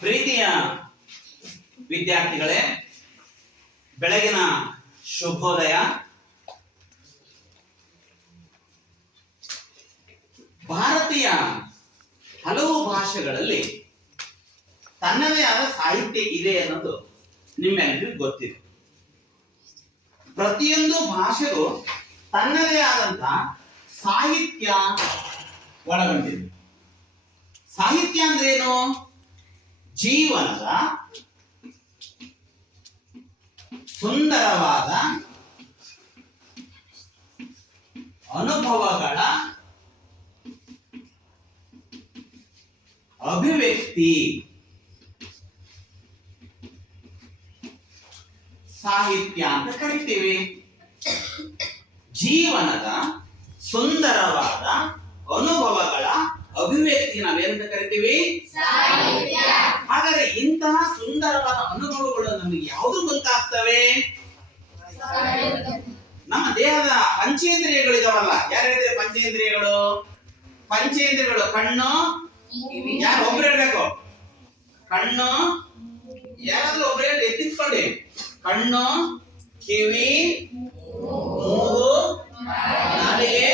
ಪ್ರೀತಿಯ ವಿದ್ಯಾರ್ಥಿಗಳೇ, ಬೆಳಗಿನ ಶುಭೋದಯ. ಭಾರತೀಯ ಹಲವು ಭಾಷೆಗಳಲ್ಲಿ ತನ್ನದೇ ಆದ ಸಾಹಿತ್ಯ ಇದೆ ಅನ್ನೋದು ನಿಮ್ಮೆಲ್ಲರಿಗೂ ಗೊತ್ತಿದೆ. ಪ್ರತಿಯೊಂದು ಭಾಷೆಗೂ ತನ್ನದೇ ಆದಂತ ಸಾಹಿತ್ಯ ಒಳಗೊಂಡಿದೆ. ಸಾಹಿತ್ಯ ಅಂದ್ರೇನು? ಜೀವನದ ಸುಂದರವಾದ ಅನುಭವಗಳ ಅಭಿವ್ಯಕ್ತಿ ಸಾಹಿತ್ಯ ಅಂತ ಕರಿತೀವಿ. ಜೀವನದ ಸುಂದರವಾದ ಅನುಭವಗಳ ಅಭಿವ್ಯಕ್ತಿ ನಾವೇನಂತ ಕರಿತೀವಿ? ಸಾಹಿತ್ಯ. ಹಾಗಾದ್ರೆ ಇಂತಹ ಸುಂದರವಾದ ಅನುಭವಗಳು ನಮಗೆ ಯಾವುದು ಗೊತ್ತಾಗ್ತವೆ? ನಮ್ಮ ದೇಹದ ಪಂಚೇಂದ್ರಿಯಗಳಿದಾವಲ್ಲ, ಯಾರ್ಯಾರಿದೆ ಪಂಚೇಂದ್ರಿಯಗಳು? ಪಂಚೇಂದ್ರಿಯಗಳು ಕಣ್ಣು, ಯಾರು ಒಬ್ರು ಹೇಳ್ಬೇಕು? ಕಣ್ಣು, ಯಾರಾದ್ರೂ ಒಬ್ರು ಹೇಳಿ, ಎತ್ತಿಸ್ಕೊಳ್ಳಿ. ಕಣ್ಣು, ಕಿವಿ, ಮೂಗು, ನಾಲಿಗೆ,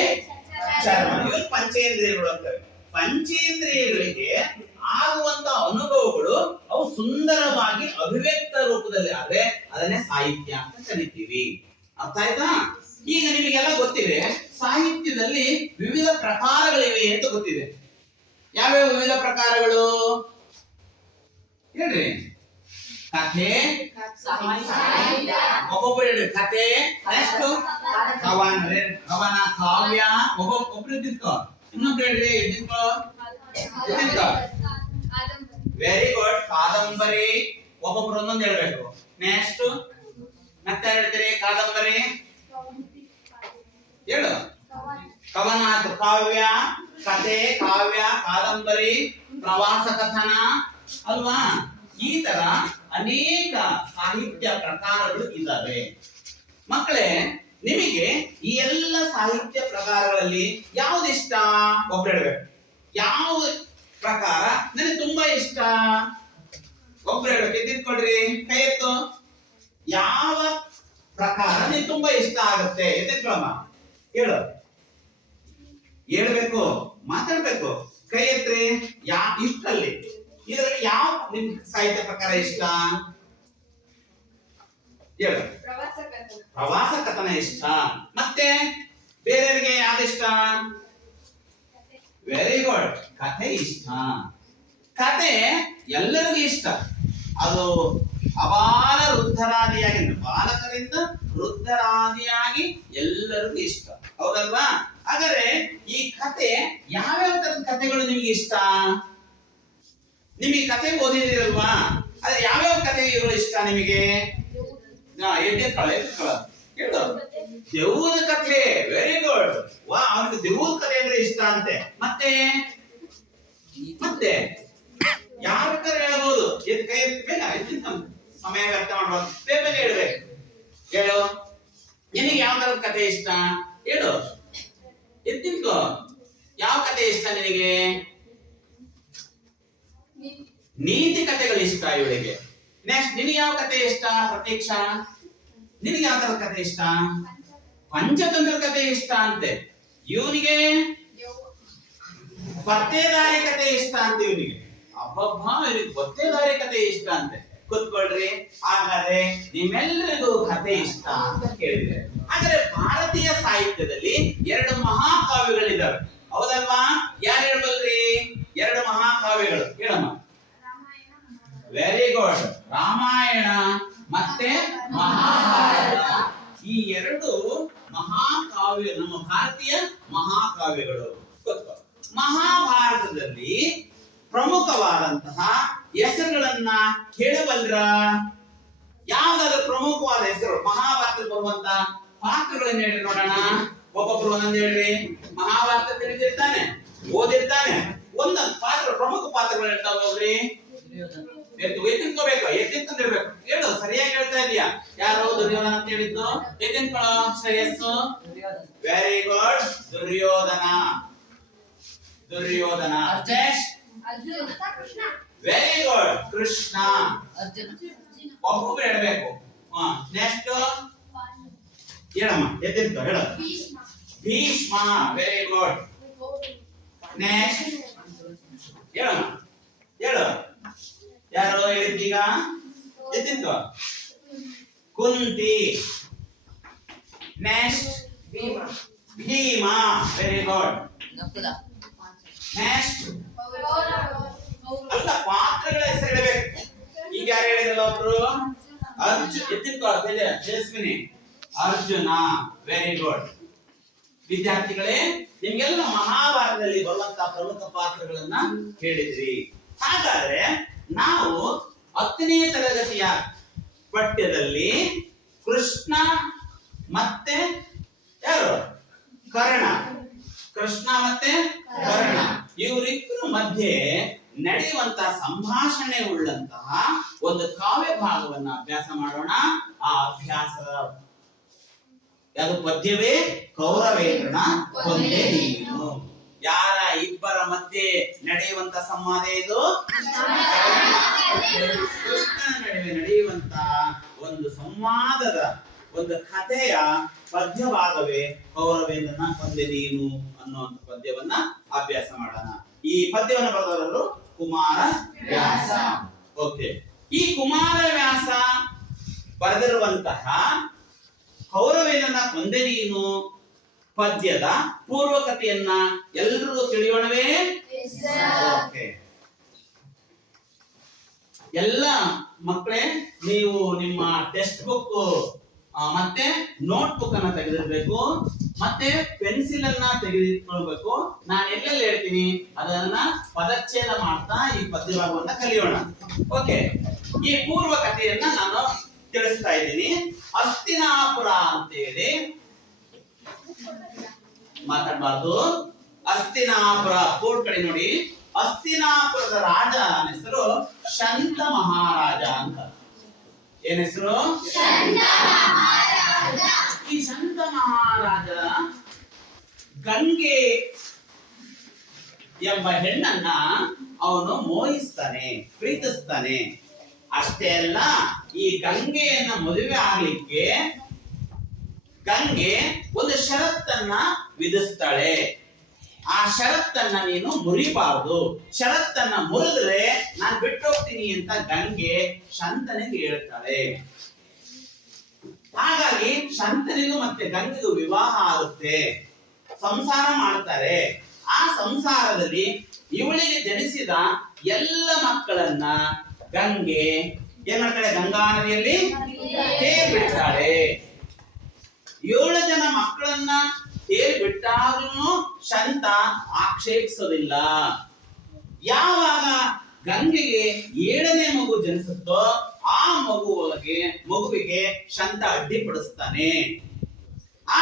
ಚರ್ಮ, ಇವು ಪಂಚೇಂದ್ರಿಯಗಳು ಅಂತವೆ. ಪಂಚೇಂದ್ರಿಯಗಳಿಗೆ ಆಗುವಂತ ಅನುಭವಗಳು ಅವು ಸುಂದರವಾಗಿ ಅಭಿವ್ಯಕ್ತ ರೂಪದಲ್ಲಿ ಆದ್ರೆ ಅದನ್ನೇ ಸಾಹಿತ್ಯ ಅಂತ ಕರಿತೀವಿ. ಅರ್ಥ ಆಯ್ತಾ? ಈಗ ನಿಮಗೆಲ್ಲ ಗೊತ್ತಿದೆ ಸಾಹಿತ್ಯದಲ್ಲಿ ವಿವಿಧ ಪ್ರಕಾರಗಳಿವೆ ಅಂತ ಗೊತ್ತಿದೆ. ಯಾವ್ಯಾವ ವಿವಿಧ ಪ್ರಕಾರಗಳು ಹೇಳ್ರಿ? ಕಥೆ, ಒಬ್ಬೊಬ್ರು ಹೇಳ್ರಿ. ಕಥೆ, ನೆಕ್ಸ್ಟ್ ಕವನ, ಕಾವ್ಯ, ಒಬ್ಬೊಬ್ರು ಎದ್ದಿತ್ಕೋ. ಇನ್ನೊಬ್ರು ಹೇಳ್ರಿ, ಎದ್ದಿತ್ಕೋ. Very good. ಕಾದಂಬರಿ, ಒಬ್ಬೊಬ್ರು ಒಂದೊಂದು ಹೇಳ್ಬೇಕು. ನೆಕ್ಸ್ಟ್ ಮತ್ತೆ ಹೇಳ್ತೀರಿ ಕಾದಂಬರಿ ಹೇಳು. ಕವನ ಆಯ್ತು, ಕಾವ್ಯ, ಕಥೆ, ಕಾವ್ಯ, ಕಾದಂಬರಿ, ಪ್ರವಾಸ ಕಥನ ಅಲ್ವಾ? ಈ ತರ ಅನೇಕ ಸಾಹಿತ್ಯ ಪ್ರಕಾರಗಳು ಇದ್ದಾವೆ. ಮಕ್ಕಳೇ, ನಿಮಗೆ ಈ ಎಲ್ಲ ಸಾಹಿತ್ಯ ಪ್ರಕಾರಗಳಲ್ಲಿ ಯಾವ್ದಿಷ್ಟ? ಒಬ್ರು ಹೇಳ್ಬೇಕು. ಯಾವ ಪ್ರಕಾರ ನನಗೆ ತುಂಬಾ ಇಷ್ಟ? ಒಬ್ರು ಹೇಳ್ಬೇಕು. ಎದ್ದಿಟ್ಕೊಡ್ರಿ, ಕೈ ಎತ್ತು. ಯಾವ ಪ್ರಕಾರ ನಿಮ್ಗೆ ತುಂಬಾ ಇಷ್ಟ ಆಗುತ್ತೆ? ಎದ್ದಿಟ್ಕೊಳಮ್ಮ, ಹೇಳು. ಹೇಳ್ಬೇಕು, ಮಾತಾಡ್ಬೇಕು. ಕೈ ಎತ್ರಿ. ಇಷ್ಟರಲ್ಲಿ ಇದರಲ್ಲಿ ಯಾವ ನಿಮ್ ಸಾಹಿತ್ಯ ಪ್ರಕಾರ ಇಷ್ಟ? ಹೇಳು. ಪ್ರವಾಸ ಕಥನ ಇಷ್ಟ. ಮತ್ತೆ ಬೇರೆಯವರಿಗೆ ಯಾವ್ದಿಷ್ಟ? Very good. ಕಥೆ ಇಷ್ಟ. ಕಥೆ ಎಲ್ಲರಿಗೂ ಇಷ್ಟ. ಅದು ಅಬಾಲ ವೃದ್ಧರಾದಿಯಾಗಿ, ಬಾಲಕರಿಂದ ವೃದ್ಧರಾದಿಯಾಗಿ ಎಲ್ಲರಿಗೂ ಇಷ್ಟ, ಹೌದಲ್ವಾ? ಹಾಗಾದ್ರೆ ಈ ಕಥೆ ಯಾವ್ಯಾವ ತರದ ಕಥೆಗಳು ನಿಮಗೆ ಇಷ್ಟ? ನಿಮಗೆ ಕಥೆ ಓದಿದಿರಲ್ವಾ? ಆದ್ರೆ ಯಾವ್ಯಾವ ಕಥೆಗಳು ಇಷ್ಟ ನಿಮಗೆ? ಹೇಳು. ದೆವ್ವದ ಕಥೆ. Very good. ವಾ, ಅವನಿಗೆ ದೆವ್ವದ ಕಥೆ ಅಂದ್ರೆ ಇಷ್ಟ ಅಂತೆ. ಮತ್ತೆ ಮತ್ತೆ ಯಾರ ಬೇಕಾದ್ರೆ ಹೇಳ್ಬೋದು. ಕೈ ಎತ್ತಬೇಕ, ಸಮಯ ವ್ಯರ್ಥ ಮಾಡ್ಬಾರ್ದು. ಬೇಗ ಹೇಳ್ಬೇಕು. ಹೇಳು, ನಿನಗೆ ಯಾವ ತರದ ಕಥೆ ಇಷ್ಟ? ಹೇಳು, ಎತ್ತಿನ್ಕೋ. ಯಾವ ಕಥೆ ಇಷ್ಟ ನಿನಗೆ? ನೀತಿ ಕಥೆಗಳು ಇಷ್ಟ ಇವಳಿಗೆ. ನೆಕ್ಸ್ಟ್, ನಿನಗೆ ಯಾವ ಕಥೆ ಇಷ್ಟ? ಪ್ರತೀಕ್ಷಾ, ನಿನಗೆ ಯಾವ ತರದ ಕಥೆ ಇಷ್ಟ? ಪಂಚತಂತ್ರ ಕಥೆ ಇಷ್ಟ ಅಂತೆ. ಇವನಿಗೆ ಪತ್ತೇದಾರಿ ಕಥೆ ಇಷ್ಟ ಅಂತ. ಇವನಿಗೆ ಅಬ್ಬಬ್ಬ, ಇವನಿಗೆ ಪತ್ತೇದಾರಿ ಕಥೆ ಇಷ್ಟ ಅಂತೆ. ಕೂತ್ಕೊಳ್ರಿ. ಹಾಗಾದ್ರೆ ನಿಮ್ಮೆಲ್ಲರಿಗೂ ಕಥೆ ಇಷ್ಟ ಅಂತ ಕೇಳಿದ್ರೆ, ಹಾಗಾದ್ರೆ ಭಾರತೀಯ ಸಾಹಿತ್ಯದಲ್ಲಿ ಎರಡು ಮಹಾಕಾವ್ಯಗಳಿದ್ದಾವೆ, ಹೌದಲ್ವಾ? ಯಾರು ಹೇಳ್ಬಲ್ರಿ? ಎರಡು ಮಹಾಕಾವ್ಯಗಳು ಹೇಳಮ್ಮ. Very good. ರಾಮಾಯಣ ಮತ್ತೆ ಮಹಾಭಾರತ. ಈ ಎರಡು ಮಹಾಕಾವ್ಯ ನಮ್ಮ ಭಾರತೀಯ ಮಹಾಕಾವ್ಯಗಳು. ಮಹಾಭಾರತದಲ್ಲಿ ಪ್ರಮುಖವಾದಂತಹ ಹೆಸರುಗಳನ್ನ ಹೇಳಬಲ್ರ? ಯಾವ್ದಾದ್ರು ಪ್ರಮುಖವಾದ ಹೆಸರು ಮಹಾಭಾರತದಲ್ಲಿ ಬರುವಂತ ಪಾತ್ರಗಳನ್ನ ಹೇಳಿ ನೋಡೋಣ. ಒಬ್ಬೊಬ್ರು ಒಂದೊಂದು ಹೇಳ್ರಿ. ಮಹಾಭಾರತ ತಿಳಿದಿರ್ತಾನೆ, ಓದಿರ್ತಾನೆ. ಒಂದೊಂದು ಪಾತ್ರ, ಪ್ರಮುಖ ಪಾತ್ರಗಳು ಹೇಳ್ತಾವ ಹೋಗ್ರಿ. ಎತ್ತಿನ್ಕೋಬೇಕು, ಎತ್ತಿನ್ಕೊಂಡಿರ್ಬೇಕು. ಹೇಳು, ಸರಿಯಾಗಿ ಹೇಳ್ತಾ ಇದೀಯಾ? ಯಾರು ದುರ್ಯೋಧನ ಅಂತ ಹೇಳಿದ್ದು? ಎತ್ತಿನ್ಕೊಳ್ಳೋ Shreyas. Very good. Duryodhana. Duryodhana. Very good. Krishna. ಒಬ್ಬೊಬ್ರು ಹೇಳ್ಬೇಕು. ನೆಕ್ಸ್ಟ್ ಹೇಳಮ್ಮ, ಎದ್ದಿರ್ತ ಹೇಳ. ಭೀಷ್ಮ. Very good. ನೆಕ್ಸ್ಟ್ ಹೇಳಮ್ಮ, ಹೇಳು. ಯಾರು ಹೇಳಿದ್ದೀಗ? ಎದ್ದಿರ್ತ. Kunti. Next Bhima. Very good. Next ಅಲ್ಲ, ಪಾತ್ರಗಳ ಹೆಸರು ಹೇಳಬೇಕು. ಈಗ ಯಾರು ಹೇಳಿರಲ್ಲ ಒಬ್ರು? ತೇಜಸ್ವಿನಿ. ಅರ್ಜುನ. Very good. ವಿದ್ಯಾರ್ಥಿಗಳೇ, ನಿಮ್ಗೆಲ್ಲ ಮಹಾಭಾರತದಲ್ಲಿ ಬರುವಂತಹ ಪ್ರಮುಖ ಪಾತ್ರಗಳನ್ನ ಹೇಳಿದ್ರಿ. ಹಾಗಾದ್ರೆ ನಾವು 10ನೇ ತರಗತಿಯ ಪಠ್ಯದಲ್ಲಿ ಕೃಷ್ಣ ಮತ್ತೆ ಯಾರು? ಕರ್ಣ. ಕೃಷ್ಣ ಮತ್ತೆ ಕರ್ಣ ಇವರಿಬ್ಬರ ಮಧ್ಯೆ ನಡೆಯುವಂತಹ ಸಂಭಾಷಣೆ ಉಳ್ಳಂತಹ ಒಂದು ಕಾವ್ಯ ಭಾಗವನ್ನ ಅಭ್ಯಾಸ ಮಾಡೋಣ. ಆ ಅಭ್ಯಾಸ ಯಾವುದು? ಪದ್ಯವೇ ಕೌರವೇಂದ್ರನ ಕೊಂದೆ ನೀನು. ಯಾರ ಇಬ್ಬರ ಮಧ್ಯೆ ನಡೆಯುವಂತ ಸಂವಾದ ಇದು? ಕೃಷ್ಣನ ನಡುವೆ ನಡೆಯುವಂತಹ ಒಂದು ಸಂವಾದದ ಒಂದು ಕಥೆಯ ಪದ್ಯ ಭಾಗವೇ ಕೌರವೇಂದ್ರನ ಕೊಂದೆ ನೀನು ಅನ್ನುವಂತ ಪದ್ಯವನ್ನ ಅಭ್ಯಾಸ ಮಾಡೋಣ. ಈ ಪದ್ಯವನ್ನು ಬರೆದವರು ಕುಮಾರ ವ್ಯಾಸ. ಓಕೆ, ಈ ಕುಮಾರ ವ್ಯಾಸ ಬರೆದಿರುವಂತಹ ಕೌರವೇಂದ್ರನ ಕೊಂದೆ ನೀನು ಪದ್ಯದ ಪೂರ್ವಕತೆಯನ್ನ ಎಲ್ಲರೂ ತಿಳಿಯೋಣವೇ? ಓಕೆ, ಎಲ್ಲ ಮಕ್ಕಳೇ, ನೀವು ನಿಮ್ಮ ಟೆಕ್ಸ್ಟ್ ಬುಕ್ ಮತ್ತೆ ನೋಟ್ ಬುಕ್ ಅನ್ನ ತೆಗೆದಿರ್ಬೇಕು, ಮತ್ತೆ ಪೆನ್ಸಿಲ್ ಅನ್ನ ತೆಗೆದಿಟ್ಕೊಳ್ಬೇಕು. ನಾನು ಎಲ್ಲೆಲ್ಲಿ ಹೇಳ್ತೀನಿ ಅದನ್ನ ಪದಚ್ಛೇದ ಮಾಡ್ತಾ ಈ ಪದ್ಯ ಭಾಗವನ್ನ ಕಲಿಯೋಣ. ಓಕೆ, ಈ ಪೂರ್ವ ಕಥೆಯನ್ನ ನಾನು ತಿಳಿಸ್ತಾ ಇದ್ದೀನಿ. ಹಸ್ತಿನಾಪುರ ಅಂತ ಹೇಳಿ ಮಾತಾಡಬಾರ್ದು. ಹಸ್ತಿನಾಪುರ ಬೋರ್ಡ್ ಕಡೆ ನೋಡಿ. ಹಸ್ತಿನಾಪುರದ ರಾಜ ಹೆಸರು ಶಂತ ಮಹಾರಾಜ ಅಂತ. ಏನ್ ಹೆಸರು? ಈ ಶಂತ ಮಹಾರಾಜ ಗಂಗೆ ಎಂಬ ಹೆಣ್ಣನ್ನ ಅವನು ಮೋಹಿಸ್ತಾನೆ, ಪ್ರೀತಿಸ್ತಾನೆ. ಅಷ್ಟೇ ಅಲ್ಲ, ಈ ಗಂಗೆಯನ್ನ ಮದುವೆ ಆಗ್ಲಿಕ್ಕೆ ಗಂಗೆ ಒಂದು ಷರತ್ತನ್ನ ವಿಧಿಸ್ತಾಳೆ. ಆ ಷರತ್ತನ್ನ ನೀನು ಮುರಿಬಾರದು, ಷರತ್ತನ್ನ ಮುರಿದ್ರೆ ನಾನು ಬಿಟ್ಟು ಹೋಗ್ತೀನಿ ಅಂತ ಗಂಗೆ ಶಂತನಿಗೆ ಹೇಳ್ತಾಳೆ. ಹಾಗಾಗಿ ಶಂತನಿಗೂ ಮತ್ತೆ ಗಂಗೆಗೂ ವಿವಾಹ ಆಗುತ್ತೆ, ಸಂಸಾರ ಮಾಡ್ತಾರೆ. ಆ ಸಂಸಾರದಲ್ಲಿ ಇವಳಿಗೆ ಜನಿಸಿದ ಎಲ್ಲ ಮಕ್ಕಳನ್ನ ಗಂಗೆ ಏನ್ ಮಾಡ್ತಾಳೆ? ಗಂಗಾ ನದಿಯಲ್ಲಿ ಬಿಡ್ತಾಳೆ. 7 ಜನ ಮಕ್ಕಳನ್ನ ಬಿಟ್ಟಾದ್ರೂ ಶಂತ ಆಕ್ಷೇಪಿಸೋದಿಲ್ಲ. ಯಾವಾಗ ಗಂಗೆಗೆ 7ನೇ ಮಗು ಜನಿಸುತ್ತೋ ಆ ಮಗುವಿಗೆ ಶಂತ ಅಡ್ಡಿಪಡಿಸ್ತಾನೆ.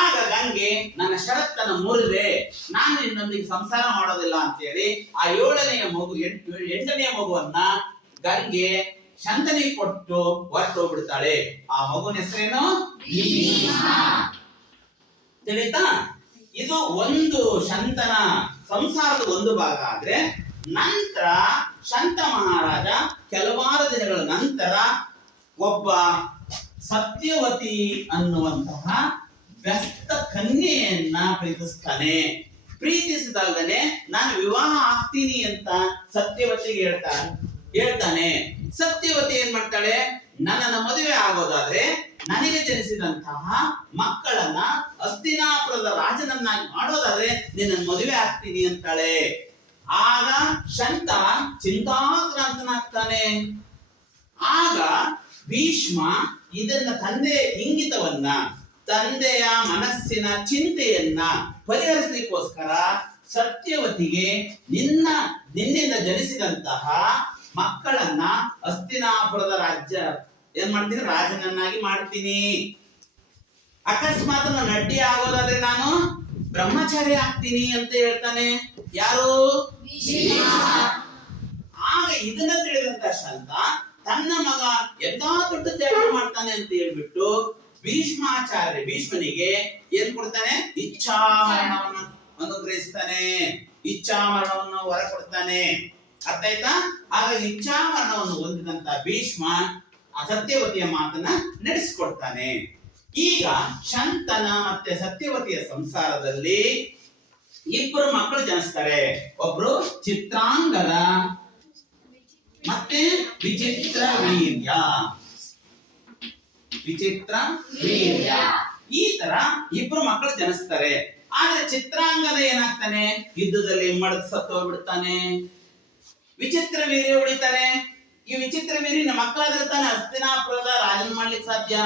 ಆಗ ಗಂಗೆ ನನ್ನ ಷರತ್ತನ್ನ ಮುರಿದೆ, ನಾನು ನಿನ್ನೊಂದಿಗೆ ಸಂಸಾರ ಮಾಡೋದಿಲ್ಲ ಅಂತ ಹೇಳಿ ಆ 8ನೇ ಮಗುವನ್ನ ಗಂಗೆ ಶಂತನಿಗೆ ಕೊಟ್ಟು ಹೊರಟೋಗ್ಬಿಡ್ತಾಳೆ. ಆ ಮಗುವಿನ ಹೆಸರೇನು? ತಿಳಿತಾ? ಇದು ಒಂದು ಶಂತನ ಸಂಸಾರದ ಒಂದು ಭಾಗ. ಆದ್ರೆ ನಂತರ ಶಂತ ಮಹಾರಾಜ ಕೆಲವಾರು ದಿನಗಳ ನಂತರ ಒಬ್ಬ ಸತ್ಯವತಿ ಅನ್ನುವಂತಹ ವ್ಯಸ್ತ ಕನ್ಯೆಯನ್ನ ಪ್ರೀತಿಸ್ತಾನೆ. ಪ್ರೀತಿಸಿದಾಗಲೇ ನಾನು ವಿವಾಹ ಆಗ್ತೀನಿ ಅಂತ ಸತ್ಯವತಿಗೆ ಹೇಳ್ತಾನೆ. ಸತ್ಯವತಿ ಏನ್ ಮಾಡ್ತಾಳೆ? ನನ್ನನ್ನು ಮದುವೆ ಆಗೋದಾದ್ರೆ ನನಗೆ ಜನಿಸಿದಂತಹ ಮಕ್ಕಳನ್ನ ಹಸ್ತಿನಾಪುರದ ರಾಜನನ್ನಾಗಿ ಮಾಡೋದಾದ್ರೆ ನಿನ್ನನ್ನು ಮದುವೆ ಆಗ್ತೀನಿ ಅಂತಾಳೆ. ಆಗ ಶಂತ ಚಿಂತಾಕ್ರಾಂತನಾಗ್ತಾನೆ. ಆಗ ಭೀಷ್ಮ ಇದನ್ನ ಇಂಗಿತವನ್ನ ತಂದೆಯ ಮನಸ್ಸಿನ ಚಿಂತೆಯನ್ನ ಪರಿಹರಿಸಲಿಕ್ಕೋಸ್ಕರ ಸತ್ಯವತಿಗೆ ನಿನ್ನಿಂದ ಜನಿಸಿದಂತಹ ಮಕ್ಕಳನ್ನ ಹಸ್ತಿನಾಪುರದ ಏನ್ ಮಾಡ್ತೀನಿ? ರಾಜನನ್ನಾಗಿ ಮಾಡ್ತೀನಿ. ಅಕಸ್ಮಾತ್ ನಾನು ಅಡ್ಡಿ ಆಗೋದಾದ್ರೆ ನಾನು ಬ್ರಹ್ಮಚಾರಿ ಆಗ್ತೀನಿ ಅಂತ ಹೇಳ್ತಾನೆ. ಯಾರು? ಆಗ ಇದನ್ನ ತಿಳಿದಂತ ಶಂತ ತನ್ನ ಮಗ ಎಂತ ದೊಡ್ಡ ತ್ಯಾಗ ಮಾಡ್ತಾನೆ ಅಂತ ಹೇಳ್ಬಿಟ್ಟು ಭೀಷ್ಮನಿಗೆ ಏನ್ ಕೊಡ್ತಾನೆ? ಇಚ್ಛಾಮರಣವನ್ನು ಅನುಗ್ರಹಿಸ್ತಾನೆ. ಇಚ್ಛಾಮರಣವನ್ನು ಹೊರ ಕೊಡ್ತಾನೆ. ಅರ್ಥ ಆಯ್ತಾ? ಹಾಗಾಗಿ ಇಚ್ಛಾಮರಣವನ್ನು ಹೊಂದಿದಂತ ಭೀಷ್ಮ ಆ ಸತ್ಯವತಿಯ ಮಾತನ್ನ ನಡೆಸಿಕೊಡ್ತಾನೆ. ಈಗ ಶಂತನ ಮತ್ತೆ ಸತ್ಯವತಿಯ ಸಂಸಾರದಲ್ಲಿ ಇಬ್ಬರು ಮಕ್ಕಳು ಜನಿಸ್ತಾರೆ. ಒಬ್ರು ಚಿತ್ರಾಂಗದ ಮತ್ತೆ ವಿಚಿತ್ರ ವೀರ್ಯ. ವಿಚಿತ್ರ ವೀರ್ಯ ಈ ತರ ಇಬ್ರು ಮಕ್ಕಳು ಜನಿಸ್ತಾರೆ. ಆದ್ರೆ ಚಿತ್ರಾಂಗದ ಏನಾಗ್ತಾನೆ, ಯುದ್ಧದಲ್ಲಿ ಮಡದ್ ಸತ್ತೋಗ್ಬಿಡ್ತಾನೆ. ವಿಚಿತ್ರ ವೀರ್ಯ ಉಳಿತಾನೆ. ಈ ವಿಚಿತ್ರ ವೀರ್ಯನ ಮಕ್ಕಳಾದ್ರೆ ತಾನೆ ಹಸ್ತಿನಾಪುರದ ರಾಜನ ಮಾಡ್ಲಿಕ್ಕೆ ಸಾಧ್ಯ.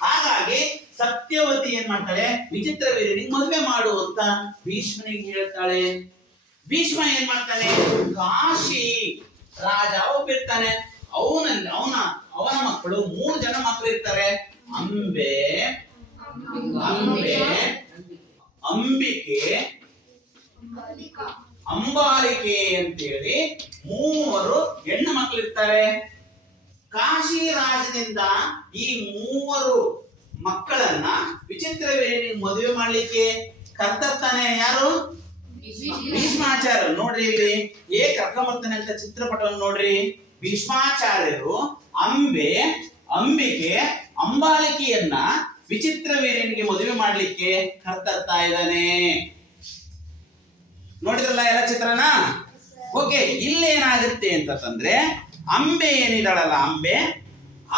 ಹಾಗಾಗಿ ಸತ್ಯವತಿ ಏನ್ ಮಾಡ್ತಾಳೆ, ವಿಚಿತ್ರ ವೀರ್ಯನಿಗೆ ಮದುವೆ ಮಾಡು ಅಂತ ಭೀಷ್ಮನಿಗೆ ಹೇಳ್ತಾಳೆ. ಭೀಷ್ಮ ಏನ್ ಮಾಡ್ತಾನೆ, ಕಾಶಿ ರಾಜ ಒಬ್ಬಿರ್ತಾನೆ. ಅವನ ಮಕ್ಕಳು 3 ಜನ ಮಕ್ಕಳು ಇರ್ತಾರೆ. ಅಂಬಿಕೆ, ಅಂಬಾಲಿಕೆ ಅಂತೇಳಿ 3 ಹೆಣ್ಣು ಮಕ್ಕಳು ಇರ್ತಾರೆ. ಕಾಶಿ ರಾಜನಿಂದ ಈ 3 ಮಕ್ಕಳನ್ನ ವಿಚಿತ್ರ ವೀರ್ಯನಿಗೆ ಮದುವೆ ಮಾಡ್ಲಿಕ್ಕೆ ಕರ್ತರ್ತಾನೆ ಯಾರು, ಭೀಷ್ಮಾಚಾರ್ಯ. ನೋಡ್ರಿ ಇಲ್ಲಿ ಹೇಗೆ ಕರ್ಕೊಂಬರ್ತಾನೆ ಅಂತ ಚಿತ್ರಪಟವನ್ನು ನೋಡ್ರಿ. ಭೀಷ್ಮಾಚಾರ್ಯರು ಅಂಬಿಕೆ ಅಂಬಾಲಿಕೆಯನ್ನ ವಿಚಿತ್ರ ವೀರ್ಯನಿಗೆ ಮದುವೆ ಮಾಡ್ಲಿಕ್ಕೆ ಕರ್ತರ್ತಾ ಇದ್ದಾನೆ. ನೋಡಿದ್ರಲ್ಲ ಎಲ್ಲ ಚಿತ್ರನ. ಓಕೆ, ಇಲ್ಲೇನಾಗುತ್ತೆ ಅಂತಂದ್ರೆ ಅಂಬೆ ಏನಿದಾಳಲ್ಲ,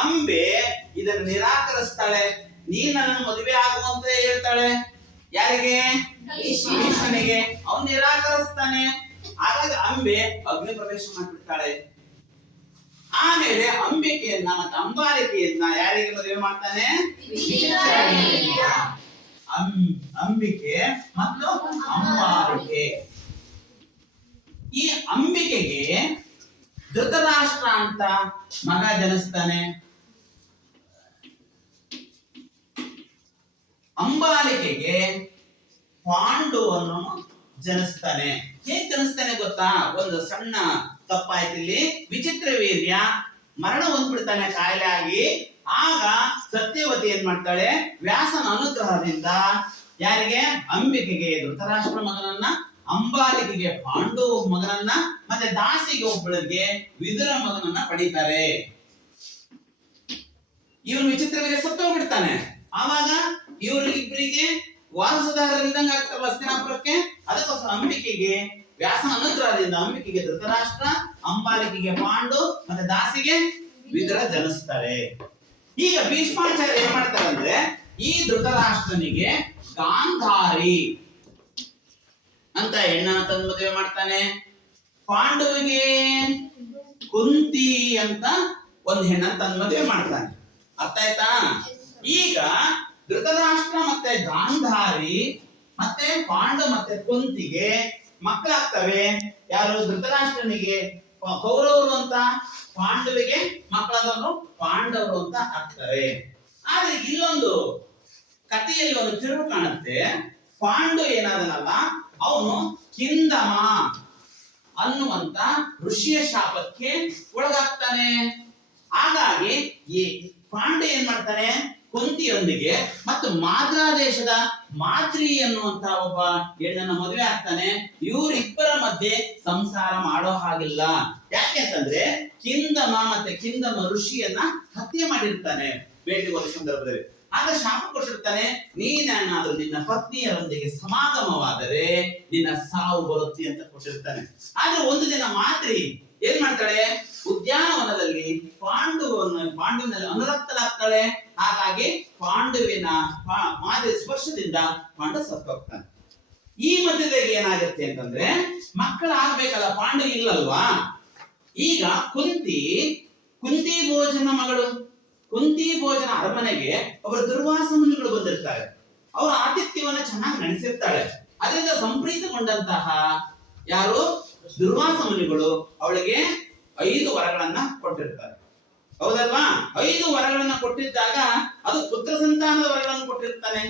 ಅಂಬೆ ಇದನ್ನು ನಿರಾಕರಿಸ್ತಾಳೆ. ನೀನ್ ನನ್ನ ಮದುವೆ ಆಗುವಂತ ಹೇಳ್ತಾಳೆ. ಯಾರಿಗೆ, ಭೀಷ್ಮನಿಗೆ. ಅವನು ನಿರಾಕರಿಸ್ತಾನೆ. ಹಾಗಾಗಿ ಅಂಬೆ ಅಗ್ನಿ ಪ್ರವೇಶ ಮಾಡ್ಬಿಡ್ತಾಳೆ. ಆಮೇಲೆ ಅಂಬಿಕೆಯನ್ನ ಮತ್ತೆ ಅಂಬಾಲಿಕೆಯನ್ನ ಯಾರಿಗೆ ಮದುವೆ ಮಾಡ್ತಾನೆ, ಅಂಬಿಕೆ ಮತ್ತು ಅಂಬಾಲಿಕೆ. ಈ ಅಂಬಿಕೆಗೆ ಧೃತರಾಷ್ಟ್ರ ಅಂತ ಮಗ ಜನಿಸ್ತಾನೆ. ಅಂಬಾಲಿಕೆಗೆ ಪಾಂಡುವನ್ನು ಜನಿಸ್ತಾನೆ. ಹೇಗೆ ಜನಿಸ್ತಾನೆ ಗೊತ್ತಾ? ಒಂದು ಸಣ್ಣ ತಪ್ಪಾಯ್ತು ಇಲ್ಲಿ. ವಿಚಿತ್ರ ವೀರ್ಯ ಮರಣ ಹೊಂದ್ಬಿಡ್ತಾನೆ ಕಾಯಿಲೆ ಆಗಿ. ಆಗ ಸತ್ಯವತಿ ಏನ್ ಮಾಡ್ತಾಳೆ, ವ್ಯಾಸನ ಅನುಗ್ರಹದಿಂದ ಯಾರಿಗೆ, ಅಂಬಿಕೆಗೆ ಧೃತರಾಷ್ಟ್ರ ಮಗನನ್ನ, ಅಂಬಾಲಿಕೆಗೆ ಪಾಂಡು ಮಗನನ್ನ, ಮತ್ತೆ ದಾಸಿಗೆ ಒಬ್ಬಳಿಗೆ ವಿದುರ ಮಗನನ್ನ ಪಡೀತಾರೆ. ಇವನು ವಿಚಿತ್ರ ವೀರ್ಯ ಸತ್ತೋಗ್ಬಿಡ್ತಾನೆ. ಆವಾಗ ಇವರಿಬ್ಬರಿಗೆ ವಾರಸುದಾರರಿದ್ದಂಗೆ ಆಗ್ತಾರೆ ಹಸ್ತಿನಾಪುರಕ್ಕೆ. ಅದಕ್ಕೋಸ್ಕರ ಅಂಬಿಕೆಗೆ ವ್ಯಾಸನ ಅನುಗ್ರಹದಿಂದ ಅಂಬಿಕೆಗೆ ಧೃತರಾಷ್ಟ್ರ, ಅಂಬಾಲಿಕೆಗೆ ಪಾಂಡು, ಮತ್ತೆ ದಾಸಿಗೆ ವಿದುರ ಜನಿಸ್ತಾರೆ. ಈಗ ಭೀಷ್ಮಾಚಾರ್ಯ ಏನ್ ಮಾಡ್ತಾರೆ ಅಂದ್ರೆ, ಈ ಧೃತರಾಷ್ಟ್ರನಿಗೆ ಗಾಂಧಾರಿ ಅಂತ ಹೆಣ್ಣನ್ನ ತಂದು ಮದುವೆ ಮಾಡ್ತಾನೆ. ಪಾಂಡುವಿಗೆ ಕುಂತಿ ಅಂತ ಒಂದು ಹೆಣ್ಣನ್ನ ತಂದು ಮದುವೆ ಮಾಡ್ತಾನೆ. ಅರ್ಥ ಆಯ್ತಾ? ಈಗ ಧೃತರಾಷ್ಟ್ರ ಮತ್ತೆ ಗಾಂಧಾರಿ ಮತ್ತೆ ಪಾಂಡು ಮತ್ತೆ ಕುಂತಿಗೆ ಮಕ್ಕಳಾಗ್ತವೆ. ಯಾರು, ಧೃತರಾಷ್ಟ್ರನಿಗೆ ಕೌರವರು ಅಂತ, ಪಾಂಡವಿಗೆ ಮಕ್ಕಳಾದವರು ಪಾಂಡವರು ಅಂತ ಆಗ್ತಾರೆ. ಆದ್ರೆ ಇಲ್ಲೊಂದು ಕಥೆಯಲ್ಲಿ ಒಂದು ತಿರುವು ಕಾಣುತ್ತೆ. ಪಾಂಡು ಏನಾದನಲ್ಲ, ಅವನು ಕಿಂದಮ ಅನ್ನುವಂತ ಋಷಿಯ ಶಾಪಕ್ಕೆ ಒಳಗಾಗ್ತಾನೆ. ಹಾಗಾಗಿ ಈ ಪಾಂಡು ಏನ್ ಮಾಡ್ತಾನೆ, ಕುಂತಿಯೊಂದಿಗೆ ಮತ್ತು ಮಾದ್ರಾ ದೇಶದ ಮಾದ್ರಿ ಅನ್ನುವಂತ ಒಬ್ಬ ಹೆಣ್ಣನ್ನ ಮದುವೆ ಆಗ್ತಾನೆ. ಇವರಿಬ್ಬರ ಮಧ್ಯೆ ಸಂಸಾರ ಮಾಡೋ ಹಾಗಿಲ್ಲ. ಯಾಕೆಂತಂದ್ರೆ ಕಿಂದಮ ಮತ್ತೆ ಕಿಂದಮ ಋಷಿಯನ್ನ ಹತ್ಯೆ ಮಾಡಿರ್ತಾನೆ ಭೇಟಿ ಹೋದ ಸಂದರ್ಭದಲ್ಲಿ. ಆಗ ಶಾಪ ಕೊಟ್ಟಿರ್ತಾನೆ, ನೀನೇನಾದ್ರೂ ನಿನ್ನ ಪತ್ನಿಯರೊಂದಿಗೆ ಸಮಾಗಮವಾದರೆ ನಿನ್ನ ಸಾವು ಬರುತ್ತೆ ಅಂತ ಕೊಟ್ಟಿರ್ತಾನೆ. ಆದ್ರೆ ಒಂದು ದಿನ ಮಾದ್ರಿ ಏನ್ ಮಾಡ್ತಾಳೆ, ಉದ್ಯಾನವನದಲ್ಲಿ ಪಾಂಡುವಿನಲ್ಲಿ ಅನುರಕ್ತಲಾಗ್ತಾಳೆ. ಹಾಗಾಗಿ ಪಾಂಡುವಿನ ಮಾದ್ರಿ ಸ್ಪರ್ಶದಿಂದ ಪಾಂಡು ಸತ್ತೋಗ್ತಾನೆ. ಈ ಮಧ್ಯದಲ್ಲಿ ಏನಾಗುತ್ತೆ ಅಂತಂದ್ರೆ, ಮಕ್ಕಳಾಗ್ಬೇಕಲ್ಲ, ಪಾಂಡು ಇಲ್ಲಲ್ವಾ. ಈಗ ಕುಂತಿ ಭೋಜನ ಮಗಳು, ಕುಂತಿ ಭೋಜನ ಅರಮನೆಗೆ ಒಬ್ಬರು ದುರ್ವಾಸ ಮುನಿಗಳು ಬಂದಿರ್ತಾರೆ. ಅವರ ಆತಿಥ್ಯವನ್ನ ಚೆನ್ನಾಗಿ ನಡೆಸಿರ್ತಾಳೆ. ಅದರಿಂದ ಸಂಪ್ರೀತಗೊಂಡಂತಹ ಯಾರು, ದುರ್ವಾಸ ಮುನಿಗಳು ಅವಳಿಗೆ 5 ವರಗಳನ್ನ ಕೊಟ್ಟಿರ್ತಾರೆ. ಹೌದಲ್ವಾ? 5 ವರಗಳನ್ನ ಕೊಟ್ಟಿದ್ದಾಗ ಅದು ಪುತ್ರ ಸಂತಾನದ ವರಗಳನ್ನು ಕೊಟ್ಟಿರ್ತಾನೆ.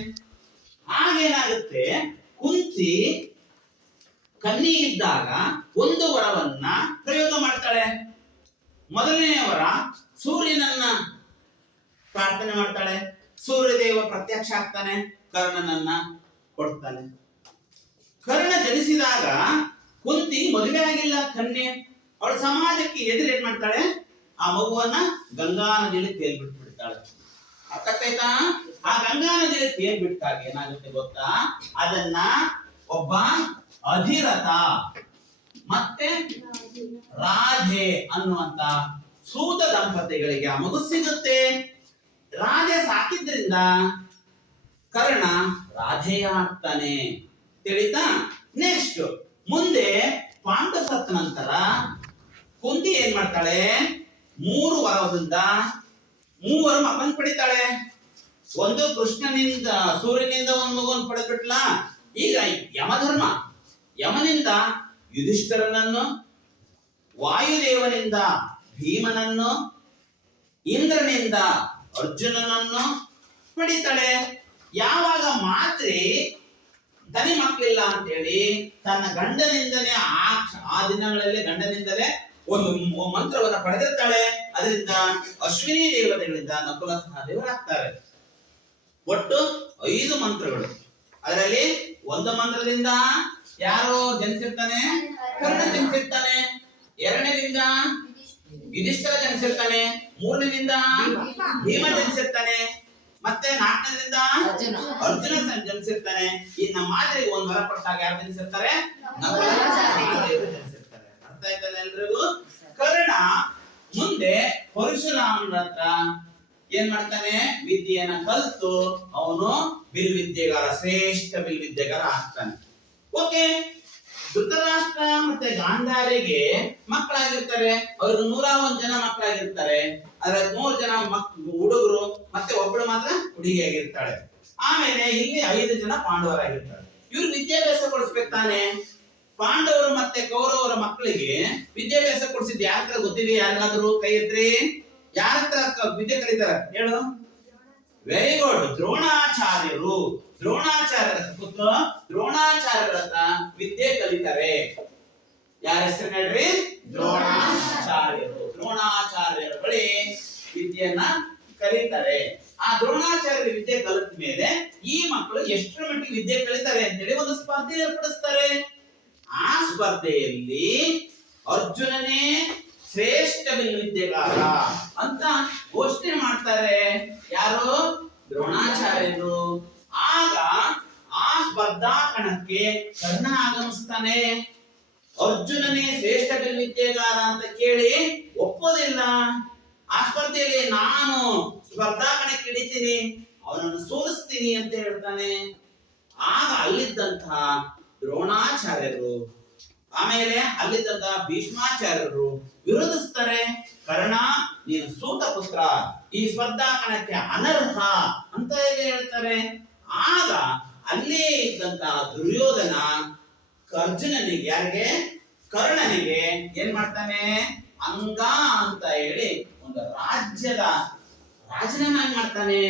ಆಗೇನಾಗುತ್ತೆ, ಕುಂತಿ ಕನ್ನಿ ಇದ್ದಾಗ ಒಂದು ವರವನ್ನ ಪ್ರಯೋಗ ಮಾಡ್ತಾಳೆ. ಮೊದಲನೇ ವರ ಸೂರ್ಯನನ್ನ ಪ್ರಾರ್ಥನೆ ಮಾಡ್ತಾಳೆ. ಸೂರ್ಯದೇವ ಪ್ರತ್ಯಕ್ಷ ಆಗ್ತಾನೆ, ಕರ್ಣನನ್ನ ಕೊಡ್ತಾನೆ. ಕರ್ಣ ಜನಿಸಿದಾಗ ಕುಂತಿ ಮದುವೆ ಆಗಿಲ್ಲ ಕನ್ಯೆ. ಅವಳು ಸಮಾಜಕ್ಕೆ ಎದುರು ಏನ್ ಮಾಡ್ತಾಳೆ, ಆ ಮಗುವನ್ನ ಗಂಗಾ ನದಿಯಲ್ಲಿ ತೇಲ್ಬಿಟ್ಬಿಡ್ತಾಳೆ. ಅರ್ಥ ಆಯ್ತಾ? ಆ ಗಂಗಾ ನದಿಯಲ್ಲಿ ತೇಲ್ಬಿಟ್ಟಾಗ ಏನಾಗುತ್ತೆ ಗೊತ್ತಾ, ಅದನ್ನ ಒಬ್ಬ ಅಧಿರಥ ಮತ್ತೆ ರಾಧೆ ಅನ್ನುವಂತ ಸೂತ ದಂಪತಿಗಳಿಗೆ ಆ ಮಗು ಸಿಗುತ್ತೆ. ರಾಧೆ ಸಾಕಿದ್ರಿಂದ ಕರ್ಣ ರಾಧೆಯ ಆಗ್ತಾನೆ. ತಿಳಿತಾ? ನೆಕ್ಸ್ಟ್ ಮುಂದೆ ಪಾಂಡು ಸತ್ತ ನಂತರ ಕುಂತಿ ಏನ್ ಮಾಡ್ತಾಳೆ, 3 ವರದಿಂದ 3 ಮಕ್ಕಳನ್ನು ಪಡಿತಾಳೆ. ಒಂದು ಕೃಷ್ಣನಿಂದ, ಸೂರ್ಯನಿಂದ ಒಂದು ಮಗುವನ್ನು ಪಡೆದ್ಬಿಟ್ಲ. ಈಗ ಯಮನಿಂದ ಯುಧಿಷ್ಠರನನ್ನು, ವಾಯುದೇವನಿಂದ ಭೀಮನನ್ನು, ಇಂದ್ರನಿಂದ ಅರ್ಜುನನನ್ನು ಪಡಿತಾಳೆ. ಯಾವಾಗ ಮಾತ್ರೆ ದನಿ ಮಕ್ಕಳಿಲ್ಲ ಅಂತೇಳಿ ತನ್ನ ಗಂಡನಿಂದನೇ ಆ ದಿನಗಳಲ್ಲಿ ಗಂಡನಿಂದಲೇ ಒಂದು ಮಂತ್ರವನ್ನ ಪಡೆದಿರ್ತಾಳೆ. ಅದರಿಂದ ಅಶ್ವಿನಿ ದೇವತೆಗಳಿಂದ ನಕುಲ ಸಹದೇವರಾಗ್ತಾರೆ. ಒಟ್ಟು 5 ಮಂತ್ರಗಳು. ಅದರಲ್ಲಿ ಒಂದು ಮಂತ್ರದಿಂದ ಯಾರು ಜನಿಸಿರ್ತಾನೆ, ಕರ್ಣ ಜನಿಸಿರ್ತಾನೆ. 2ನೇದಿಂದ ಯುಧಿಷ್ಠಿರ ಜನಿಸಿರ್ತಾನೆ. 3ನೇದಿಂದ ಭೀಮ ಜನಿಸಿರ್ತಾನೆ. ಮತ್ತೆ 4ನೇದಿಂದ ಅರ್ಜುನ ಜನಿಸಿರ್ತಾನೆ. ಇನ್ನ ಮಾದರಿಗೆ ಒಂದು ವರ ಕೊಟ್ಟಾಗ ಯಾರು ಜನಿಸಿರ್ತಾರೆ, ನಕುಲ ಸಹದೇವರು ಜನಿಸಿರ್ತಾರೆ. ಅರ್ಥ ಆಯ್ತಲ್ಲ ಎಲ್ರಿಗೂ? ಕರ್ಣ ಮುಂದೆ ಪರಶುರಾಮನ ಹತ್ರ ಏನ್ ಮಾಡ್ತಾನೆ, ವಿದ್ಯೆಯನ್ನ ಕಲಿತು ಅವನು ಬಿಲ್ವಿದ್ಯೆಗಾರ, ಶ್ರೇಷ್ಠ ಬಿಲ್ವಿದ್ಯೆಗಾರ ಆಗ್ತಾನೆ. ಓಕೆ. ಧೃತರಾಷ್ಟ್ರ ಮತ್ತೆ ಗಾಂಧಾರಿಗೆ ಮಕ್ಕಳಾಗಿರ್ತಾರೆ. ಅವ್ರಿಗೆ 101 ಜನ ಮಕ್ಕಳಾಗಿರ್ತಾರೆ. ಅದ್ರಲ್ಲಿ 3 ಜನ ಹುಡುಗರು ಮತ್ತೆ ಒಬ್ಬಳು ಮಾತ್ರ ಹುಡುಗಿಯಾಗಿರ್ತಾಳೆ. ಆಮೇಲೆ ಇಲ್ಲಿ 5 ಜನ ಪಾಂಡವರಾಗಿರ್ತಾರೆ. ಇವ್ರು ವಿದ್ಯಾಭ್ಯಾಸ ಕೊಡಿಸ್ಬೇಕು ತಾನೆ. ಪಾಂಡವರು ಮತ್ತೆ ಕೌರವರ ಮಕ್ಕಳಿಗೆ ವಿದ್ಯಾಭ್ಯಾಸ ಕೊಡಿಸಿದ್ ಯಾರ ಹತ್ರ ಗೊತ್ತಿದೆ? ಯಾರಿಗಾದ್ರೂ ಕೈ ಎತ್ರಿ. ಯಾರ ಹತ್ರ ವಿದ್ಯೆ ಕಲಿತಾರ ಹೇಳು? ವೆರಿ ಗುಡ್, ದ್ರೋಣಾಚಾರ್ಯರು. ದ್ರೋಣಾಚಾರ್ಯರ ಪುತ್ರ ದ್ರೋಣಾಚಾರ್ಯರ ಹತ್ರ ವಿದ್ಯೆ ಕಲಿತಾರೆ. ಯಾರ ಹೆಸರು ಹೇಳ್ರಿ? ದ್ರೋಣಾಚಾರ್ಯರು. ದ್ರೋಣಾಚಾರ್ಯರ ಬಳಿ ವಿದ್ಯೆಯನ್ನ ಕಲಿತಾರೆ. ಆ ದ್ರೋಣಾಚಾರ್ಯರ ವಿದ್ಯೆ ಕಲಿತ ಮೇಲೆ ಈ ಮಕ್ಕಳು ಎಷ್ಟರ ಮಟ್ಟಿಗೆ ವಿದ್ಯೆ ಕಲಿತಾರೆ ಅಂತೇಳಿ ಒಂದು ಸ್ಪರ್ಧೆ ಏರ್ಪಡಿಸ್ತಾರೆ. ಆ ಸ್ಪರ್ಧೆಯಲ್ಲಿ ಅರ್ಜುನನೇ ಶ್ರೇಷ್ಠ ವಿದ್ಯೆಗಾರ ಅಂತ ಘೋಷಣೆ ಮಾಡ್ತಾರೆ. ಯಾರು? ದ್ರೋಣಾಚಾರ್ಯರು. ಆಗ ಆ ಸ್ಪರ್ಧಾ ಕಣಕ್ಕೆ ಕರ್ಣ ಆಗಮಿಸ್ತಾನೆ. ಅರ್ಜುನನೇ ಶ್ರೇಷ್ಠ ವಿದ್ಯೆಗಾರ ಅಂತ ಕೇಳಿ ಒಪ್ಪೋದಿಲ್ಲ. ಆ ಸ್ಪರ್ಧೆಯಲ್ಲಿ ನಾನು ಸ್ಪರ್ಧಾ ಕಣಕ್ಕೆ ಹಿಡಿತೀನಿ, ಅವನನ್ನು ಸೋಲಿಸ್ತೀನಿ ಅಂತ ಹೇಳ್ತಾನೆ. ಆಗ ಅಲ್ಲಿದ್ದಂತಹ ದ್ರೋಣಾಚಾರ್ಯರು, ಆಮೇಲೆ ಅಲ್ಲಿದ್ದಂತಹ ಭೀಷ್ಮಾಚಾರ್ಯರು ವಿರೋಧಿಸ್ತಾರೆ. ಕರ್ಣ, ನೀನು ಸೂತ ಪುತ್ರ, ಈ ಸ್ಪರ್ಧಾ ಕಣಕ್ಕೆ ಅನರ್ಹ ಅಂತ ಹೇಳ್ತಾರೆ. ಆಗ ಅಲ್ಲೇ ಇದ್ದಂತಹ ದುರ್ಯೋಧನ ಅರ್ಜುನನಿಗೆ, ಯಾರಿಗೆ? ಕರ್ಣನಿಗೆ ಏನ್ ಮಾಡ್ತಾನೆ, ಅಂಗ ಅಂತ ಹೇಳಿ ಒಂದು ರಾಜ್ಯದ ರಾಜನಾಗಿ ಮಾಡ್ತಾನೆ.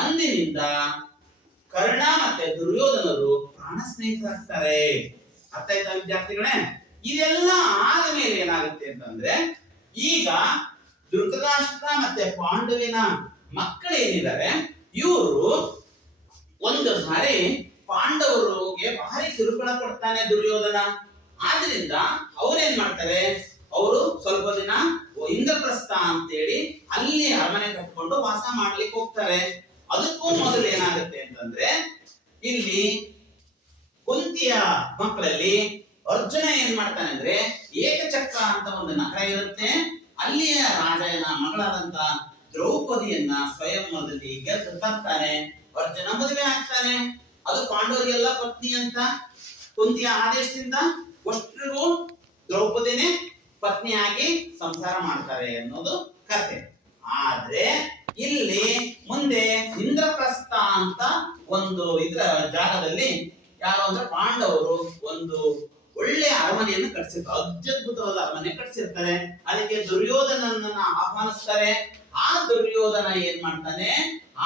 ಅಂದಿನಿಂದ ಕರ್ಣ ಮತ್ತೆ ದುರ್ಯೋಧನರು ಪ್ರಾಣ ಸ್ನೇಹಿತರಾಗ್ತಾರೆ. ಅರ್ಥ ಆಯ್ತಾ ವಿದ್ಯಾರ್ಥಿಗಳೇ? ಇದೆಲ್ಲ ಆದ್ಮೇಲೆ ಏನಾಗುತ್ತೆ ಅಂತಂದ್ರೆ, ಈಗ ಧೃತರಾಷ್ಟ್ರ ಮತ್ತೆ ಪಾಂಡುವಿನ ಮಕ್ಕಳೇನಿದ್ದಾರೆ ಇವರು ಒಂದು ಸಾರಿ ಪಾಂಡವರಿಗೆ ಭಾರಿ ಕಿರುಕುಳ ಕೊಡ್ತಾನೆ ದುರ್ಯೋಧನ. ಆದ್ರಿಂದ ಅವ್ರೇನ್ ಮಾಡ್ತಾರೆ, ಅವರು ಸ್ವಲ್ಪ ದಿನ ಇಂದ್ರಪ್ರಸ್ಥ ಅಂತೇಳಿ ಅಲ್ಲಿ ಅರಮನೆ ಕಟ್ಕೊಂಡು ವಾಸ ಮಾಡ್ಲಿಕ್ಕೆ ಹೋಗ್ತಾರೆ. ಅದಕ್ಕೂ ಮೊದಲು ಏನಾಗುತ್ತೆ ಅಂತಂದ್ರೆ, ಇಲ್ಲಿ ಕುಂತಿಯ ಮಕ್ಕಳಲ್ಲಿ ಅರ್ಜುನ ಏನ್ ಮಾಡ್ತಾನೆ ಅಂದ್ರೆ, ಏಕಚಕ್ರ ಅಂತ ಒಂದು ನಗರ ಇರುತ್ತೆ. ಅಲ್ಲಿಯ ರಾಜನ ಮಗಳಾದಂತ ದ್ರೌಪದಿಯನ್ನ ಸ್ವಯಂವರದಲ್ಲಿ ಗೆದ್ದು ತರ್ತಾನೆ. ಅರ್ಜುನ ಮದುವೆ ಆಗ್ತಾನೆ. ಅದು ಪಾಂಡವರಿಗೆಲ್ಲ ಪತ್ನಿ ಅಂತ ಕುಂತಿಯ ಆದೇಶದಿಂದ ಅಷ್ಟ್ರಿಗೂ ದ್ರೌಪದಿನೇ ಪತ್ನಿಯಾಗಿ ಸಂಸಾರ ಮಾಡ್ತಾರೆ ಅನ್ನೋದು ಕಥೆ. ಆದ್ರೆ ಇಲ್ಲಿ ಮುಂದೆ ಇಂದ್ರಪ್ರಸ್ಥ ಅಂತ ಒಂದು ಇದರ ಜಾಗದಲ್ಲಿ ಯಾರು ಅಂದ್ರೆ ಪಾಂಡವರು ಒಂದು ಒಳ್ಳೆ ಅರಮನೆಯನ್ನು ಕಟ್ಟಿಸಿರ್ತಾರೆ. ಅತ್ಯದ್ಭುತವಾದ ಅರಮನೆ ಕಟ್ಟಿಸಿರ್ತಾರೆ. ಅದಕ್ಕೆ ದುರ್ಯೋಧನನ್ನ ಆಹ್ವಾನಿಸ್ತಾರೆ. ಆ ದುರ್ಯೋಧನ ಏನ್ ಮಾಡ್ತಾನೆ,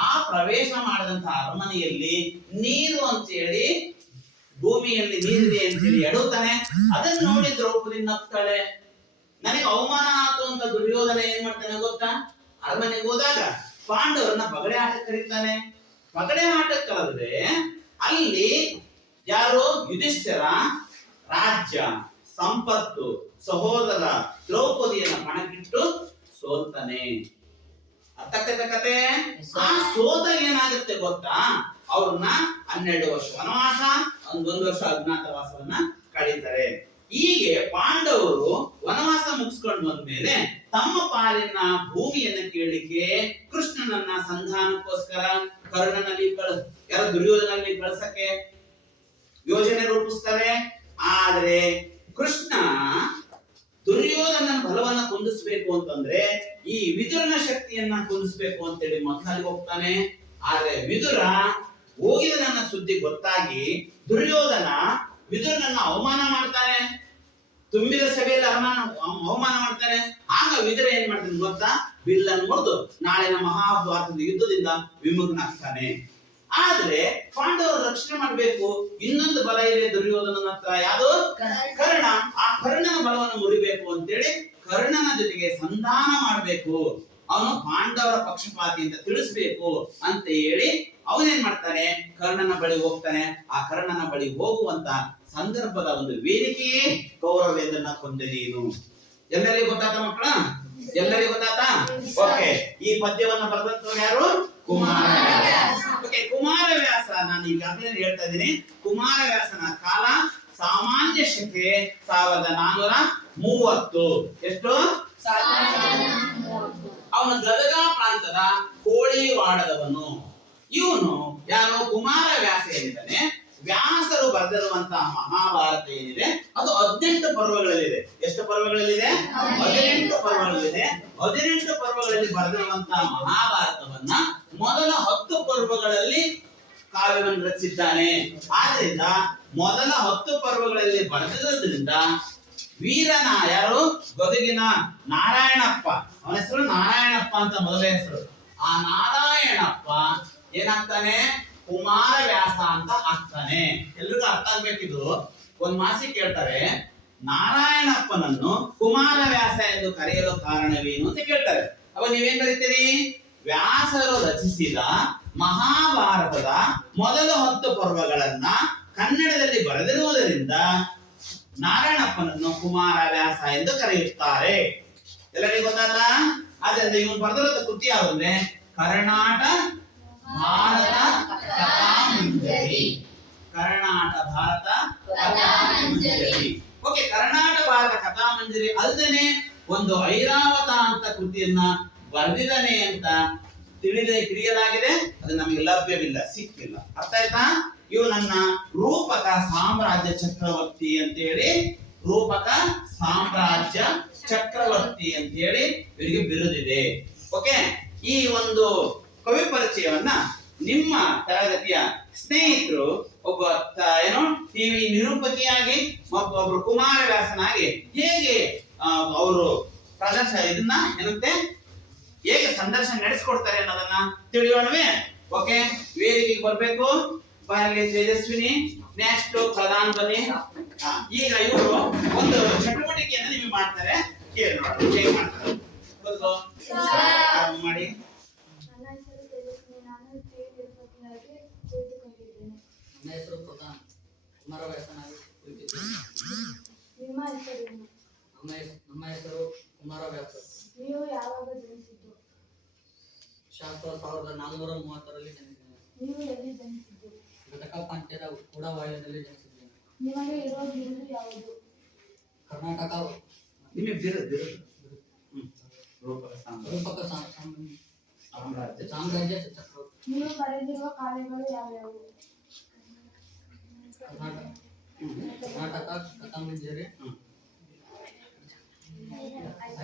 ಆ ಪ್ರವೇಶ ಮಾಡಿದಂತಹ ಅರಮನೆಯಲ್ಲಿ ನೀರು ಅಂತೇಳಿ ಭೂಮಿಯಲ್ಲಿ ನೀರಿದೆ ಅಂತೇಳಿ ಎಡುತ್ತಾನೆ. ಅದನ್ನ ನೋಡಿ ದ್ರೌಪದಿ ನಗ್ತಾಳೆ. ನನಗೆ ಅವಮಾನ ಆಯ್ತು ಅಂತ ದುರ್ಯೋಧನ ಏನ್ ಮಾಡ್ತಾನೆ ಗೊತ್ತಾ, ಅರಮನೆಗೆ ಹೋದಾಗ ಪಾಂಡವರನ್ನ ಪಗಡೆ ಆಟಕ್ಕೆ ಕರೀತಾನೆ. ಪಗಡೆ ಆಟಕ್ಕೆ ಕರೆದ್ರೆ ಅಲ್ಲಿ ಯಾರು ಯುಧಿಷ್ಠಿರ ರಾಜ್ಯ ಸಂಪತ್ತು ಸಹೋದರ ದ್ರೌಪದಿಯನ್ನ ಪಣಕ್ಕಿಟ್ಟು ಸೋಲ್ತಾನೆ. ಅರ್ಥಕ್ಕದ ಕತೆ. ಆ ಸೋತ ಏನಾಗುತ್ತೆ ಗೊತ್ತಾ, ಅವ್ರನ್ನ 12 ವರ್ಷ ವನವಾಸ, 1 ವರ್ಷ ಅಜ್ಞಾತವಾಸವನ್ನ ಕಳೀತಾರೆ. ಹೀಗೆ ಪಾಂಡವರು ವನವಾಸ ಮುಗಿಸ್ಕೊಂಡು ಬಂದ್ಮೇಲೆ ತಮ್ಮ ಪಾಲಿನ ಭೂಮಿಯನ್ನ ಕೇಳಲಿಕ್ಕೆ ಕೃಷ್ಣನನ್ನ ಸಂಧಾನಕ್ಕೋಸ್ಕರ ಕರ್ಣನಲ್ಲಿ ಯಾರ ದುರ್ಯೋಧನಲ್ಲಿ ಕಳ್ಸಕ್ಕೆ ಯೋಜನೆ ರೂಪಿಸ್ತಾರೆ. ಆದ್ರೆ ಕೃಷ್ಣ ದುರ್ಯೋಧನ ಬಲವನ್ನ ಕುಂದಿಸ್ಬೇಕು ಅಂತಂದ್ರೆ ಈ ವಿದುರನ ಶಕ್ತಿಯನ್ನ ಕುಂದಿಸ್ಬೇಕು ಅಂತೇಳಿ ಮೊದಲಿಗೆ ಹೋಗ್ತಾನೆ. ಆದ್ರೆ ವಿದುರ ಹೋಗಿದ ನನ್ನ ಸುದ್ದಿ ಗೊತ್ತಾಗಿ ವಿದುರನನ್ನ ಅವಮಾನ ಮಾಡ್ತಾನೆ. ತುಂಬಿದ ಸಭೆಯಲ್ಲಿ ಅವಮಾನ ಮಾಡ್ತಾನೆ. ಆಗ ವಿದುರ ಏನ್ ಮಾಡ್ತಾನೆ ಗೊತ್ತಾ, ಬಿಲ್ಲನ್ನು ಮುರಿದು ನಾಳಿನ ಮಹಾಭಾರತದ ಯುದ್ಧದಿಂದ ವಿಮುಖನಾಗ್ತಾನೆ. ಆದ್ರೆ ಪಾಂಡವರು ರಕ್ಷಣೆ ಮಾಡ್ಬೇಕು, ಇನ್ನೊಂದು ಬಲ ಇದೆ ದುರ್ಯೋಧನನ ಹತ್ರ, ಯಾವುದು ಕರ್ಣ. ಆ ಕರ್ಣನ ಬಲವನ್ನು ಮುರಿಬೇಕು ಅಂತೇಳಿ ಕರ್ಣನ ಜೊತೆಗೆ ಸಂಧಾನ ಮಾಡ್ಬೇಕು, ಅವನು ಪಾಂಡವರ ಪಕ್ಷಪಾತಿ ಅಂತ ತಿಳಿಸ್ಬೇಕು ಅಂತ ಹೇಳಿ ಅವನೇನ್ ಮಾಡ್ತಾನೆ, ಕರ್ಣನ ಬಳಿ ಹೋಗ್ತಾನೆ. ಆ ಕರ್ಣನ ಬಳಿ ಹೋಗುವಂತ ಸಂದರ್ಭದ ಒಂದು ವೇದಿಕೆಯೇ ಕೌರವೇಂದ್ರನ ಕೊಂದೆ ನೀನು. ಎಲ್ಲರಿಗೂ ಗೊತ್ತಾತ ಮಕ್ಕಳ? ಎಲ್ಲರಿಗೂ ಗೊತ್ತಾತಾ? ಓಕೆ. ಈ ಪದ್ಯವನ್ನ ಬರೆದಂತವ್ರು ಯಾರು? ಕುಮಾರವ್ಯಾಸ. ಓಕೆ, ಕುಮಾರವ್ಯಾಸ ನಾನು ಈಗಾಗಲೇ ಹೇಳ್ತಾ ಇದ್ದೀನಿ. ಕುಮಾರವ್ಯಾಸನ ಕಾಲ ಸಾಮಾನ್ಯ ಶಕೆ 1430. ಎಷ್ಟು? ಅವನು ಗದಗ ಪ್ರಾಂತದ ಕೋಳಿವಾಡದವನು. ಇವನು ಯಾರು? ಕುಮಾರವ್ಯಾಸ ಏನಿದ್ದಾನೆ, ವ್ಯಾಸರು ಬರೆದಿರುವಂತಹ ಮಹಾಭಾರತ ಏನಿದೆ ಅದು 18 ಪರ್ವಗಳಲ್ಲಿದೆ. ಎಷ್ಟು ಪರ್ವಗಳಲ್ಲಿದೆ? 18 ಪರ್ವಗಳಲ್ಲಿದೆ. 18 ಪರ್ವಗಳಲ್ಲಿ ಬರೆದಿರುವಂತಹ ಮಹಾಭಾರತವನ್ನ ಮೊದಲ 10 ಪರ್ವಗಳಲ್ಲಿ ಕಾವ್ಯವನ್ನು ರಚಿಸಿದ್ದಾನೆ. ಆದ್ರಿಂದ ಮೊದಲ 10 ಪರ್ವಗಳಲ್ಲಿ ಬರೆದಿರೋದ್ರಿಂದ ವೀರನ ಯಾರು? ಗದುಗಿನ ನಾರಾಯಣಪ್ಪ, ಅವನ ಹೆಸರು ನಾರಾಯಣಪ್ಪ ಅಂತ ಮೊದಲ ಹೆಸರು. ಆ ನಾರಾಯಣಪ್ಪ ಏನಾಗ್ತಾನೆ? ಕುಮಾರವ್ಯಾಸ ಅಂತ ಆಗ್ತಾನೆ. ಎಲ್ರಿಗೂ ಅರ್ಥ ಆಗ್ಬೇಕಿದು. ಒಂದ್ ಮಾಸಿ ಕೇಳ್ತಾರೆ, ನಾರಾಯಣಪ್ಪನನ್ನು ಕುಮಾರವ್ಯಾಸ ಎಂದು ಕರೆಯಲು ಕಾರಣವೇನು ಅಂತ ಕೇಳ್ತಾರೆ. ಅವಾಗ ನೀವೇನ್ ಕರಿತೀರಿ? ವ್ಯಾಸರು ರಚಿಸಿದ ಮಹಾಭಾರತದ ಮೊದಲ 10 ಪರ್ವಗಳನ್ನ ಕನ್ನಡದಲ್ಲಿ ಬರೆದಿರುವುದರಿಂದ ನಾರಾಯಣಪ್ಪನನ್ನು ಕುಮಾರವ್ಯಾಸ ಎಂದು ಕರೆಯುತ್ತಾರೆ. ಎಲ್ಲರಿಗೂ ಗೊತ್ತಾದ? ಆದ್ರಿಂದ ಇವನು ಬರೆದಿರೋ ಕೃತಿ ಯಾವಂದ್ರೆ ಕರ್ನಾಟ ಭಾರತ ಕಥಾಮಂಜರಿ. ಕರ್ನಾಟ ಭಾರತ ಕಥಾಮಂಜರಿ. ಓಕೆ, ಕರ್ನಾಟ ಭಾರತ ಕಥಾಮಂಜರಿ ಅಲ್ಲದೇನೆ ಒಂದು ಐರಾವತ ಅಂತ ಕೃತಿಯನ್ನ ಬರೆದಿದ್ದಾನೆ ಅಂತ ತಿಳಿಯಲಾಗಿದೆ. ಅದು ನಮಗೆ ಲಭ್ಯವಿಲ್ಲ, ಸಿಕ್ಕಿಲ್ಲ. ಅರ್ಥ ಆಯ್ತಾ? ಇವು ನನ್ನ ರೂಪಕ ಸಾಮ್ರಾಜ್ಯ ಚಕ್ರವರ್ತಿ ಅಂತ ಹೇಳಿ, ರೂಪಕ ಸಾಮ್ರಾಜ್ಯ ಚಕ್ರವರ್ತಿ ಅಂತ ಹೇಳಿ ಇವರಿಗೆ ಬಿರುದಿದೆ. ಓಕೆ, ಈ ಒಂದು ಕವಿ ಪರಿಚಯವನ್ನ ನಿಮ್ಮ ತರಗತಿಯ ಸ್ನೇಹಿತರು ಒಬ್ಬ ಟಿವಿ ನಿರೂಪಕಿಯಾಗಿ ಒಬ್ಬರು ಕುಮಾರವ್ಯಾಸನಾಗಿ ಹೇಗೆ ಅವರು ಇದನ್ನ ಏನಂತೆ ಹೇಗೆ ಸಂದರ್ಶನ ನಡೆಸಿಕೊಡ್ತಾರೆ ಅನ್ನೋದನ್ನ ತಿಳಿಯೋಣವೇ. ಓಕೆ, ವೇದಿಕೆಗೆ ಬರ್ಬೇಕು. ಬಾಯಲ್ಲಿ ತೇಜಸ್ವಿನಿ, ನೆಕ್ಸ್ಟ್ ಪ್ರಧಾನ್ ಬನ್ನಿ. ಈಗ ಇವರು ಒಂದು ಚಟುವಟಿಕೆಯನ್ನು ನಿಮಗೆ ಮಾಡ್ತಾರೆ, ಕೇಳಿ ನೋಡೋಣ ಹೇಗೆ ಮಾಡ್ತಾರೆ. ಮಾಡಿ. ನನ್ನ ಹೆಸರು ಪ್ರಧಾನ್, ಕುಮಾರವ್ಯಾಸನಾಗಿ ಕುಳಿತಿದ್ದೇನೆ. ನಿಮ್ಮ ಹೆಸರೇನು? ನಮ್ಮ ಹೆಸರು ಕುಮಾರವ್ಯಾಸ. ನೀವು ಯಾವಾಗ ಜನಿಸಿದ್ದು? ಶಾಸ್ತ್ರ 1430ರಲ್ಲಿ ಜನಿಸಿದ್ದೇನೆ. ನೀವು ಎಲ್ಲಿ ಜನಿಸಿದ್ದು? ಗದಗ ಪ್ರಾಂತ್ಯದ ಕೂಡವಾಯದಲ್ಲಿ ಜನಿಸಿದ್ದೇನೆ. ನಿಮಗೆ ಇರೋ ಬಿರುದು ಯಾವುದು? ಕರ್ನಾಟಕ ರೂಪಕ ಸಾಮ್ರಾಜ್ಯ ಚಕ್ರವರ್ತಿ. ನೀವು ಬರೆದಿರುವ ಕಾವ್ಯಗಳು ಯಾವ್ಯಾವು? ಕರ್ನಾಟಕ ಕಥಾಮಂಜರಿ,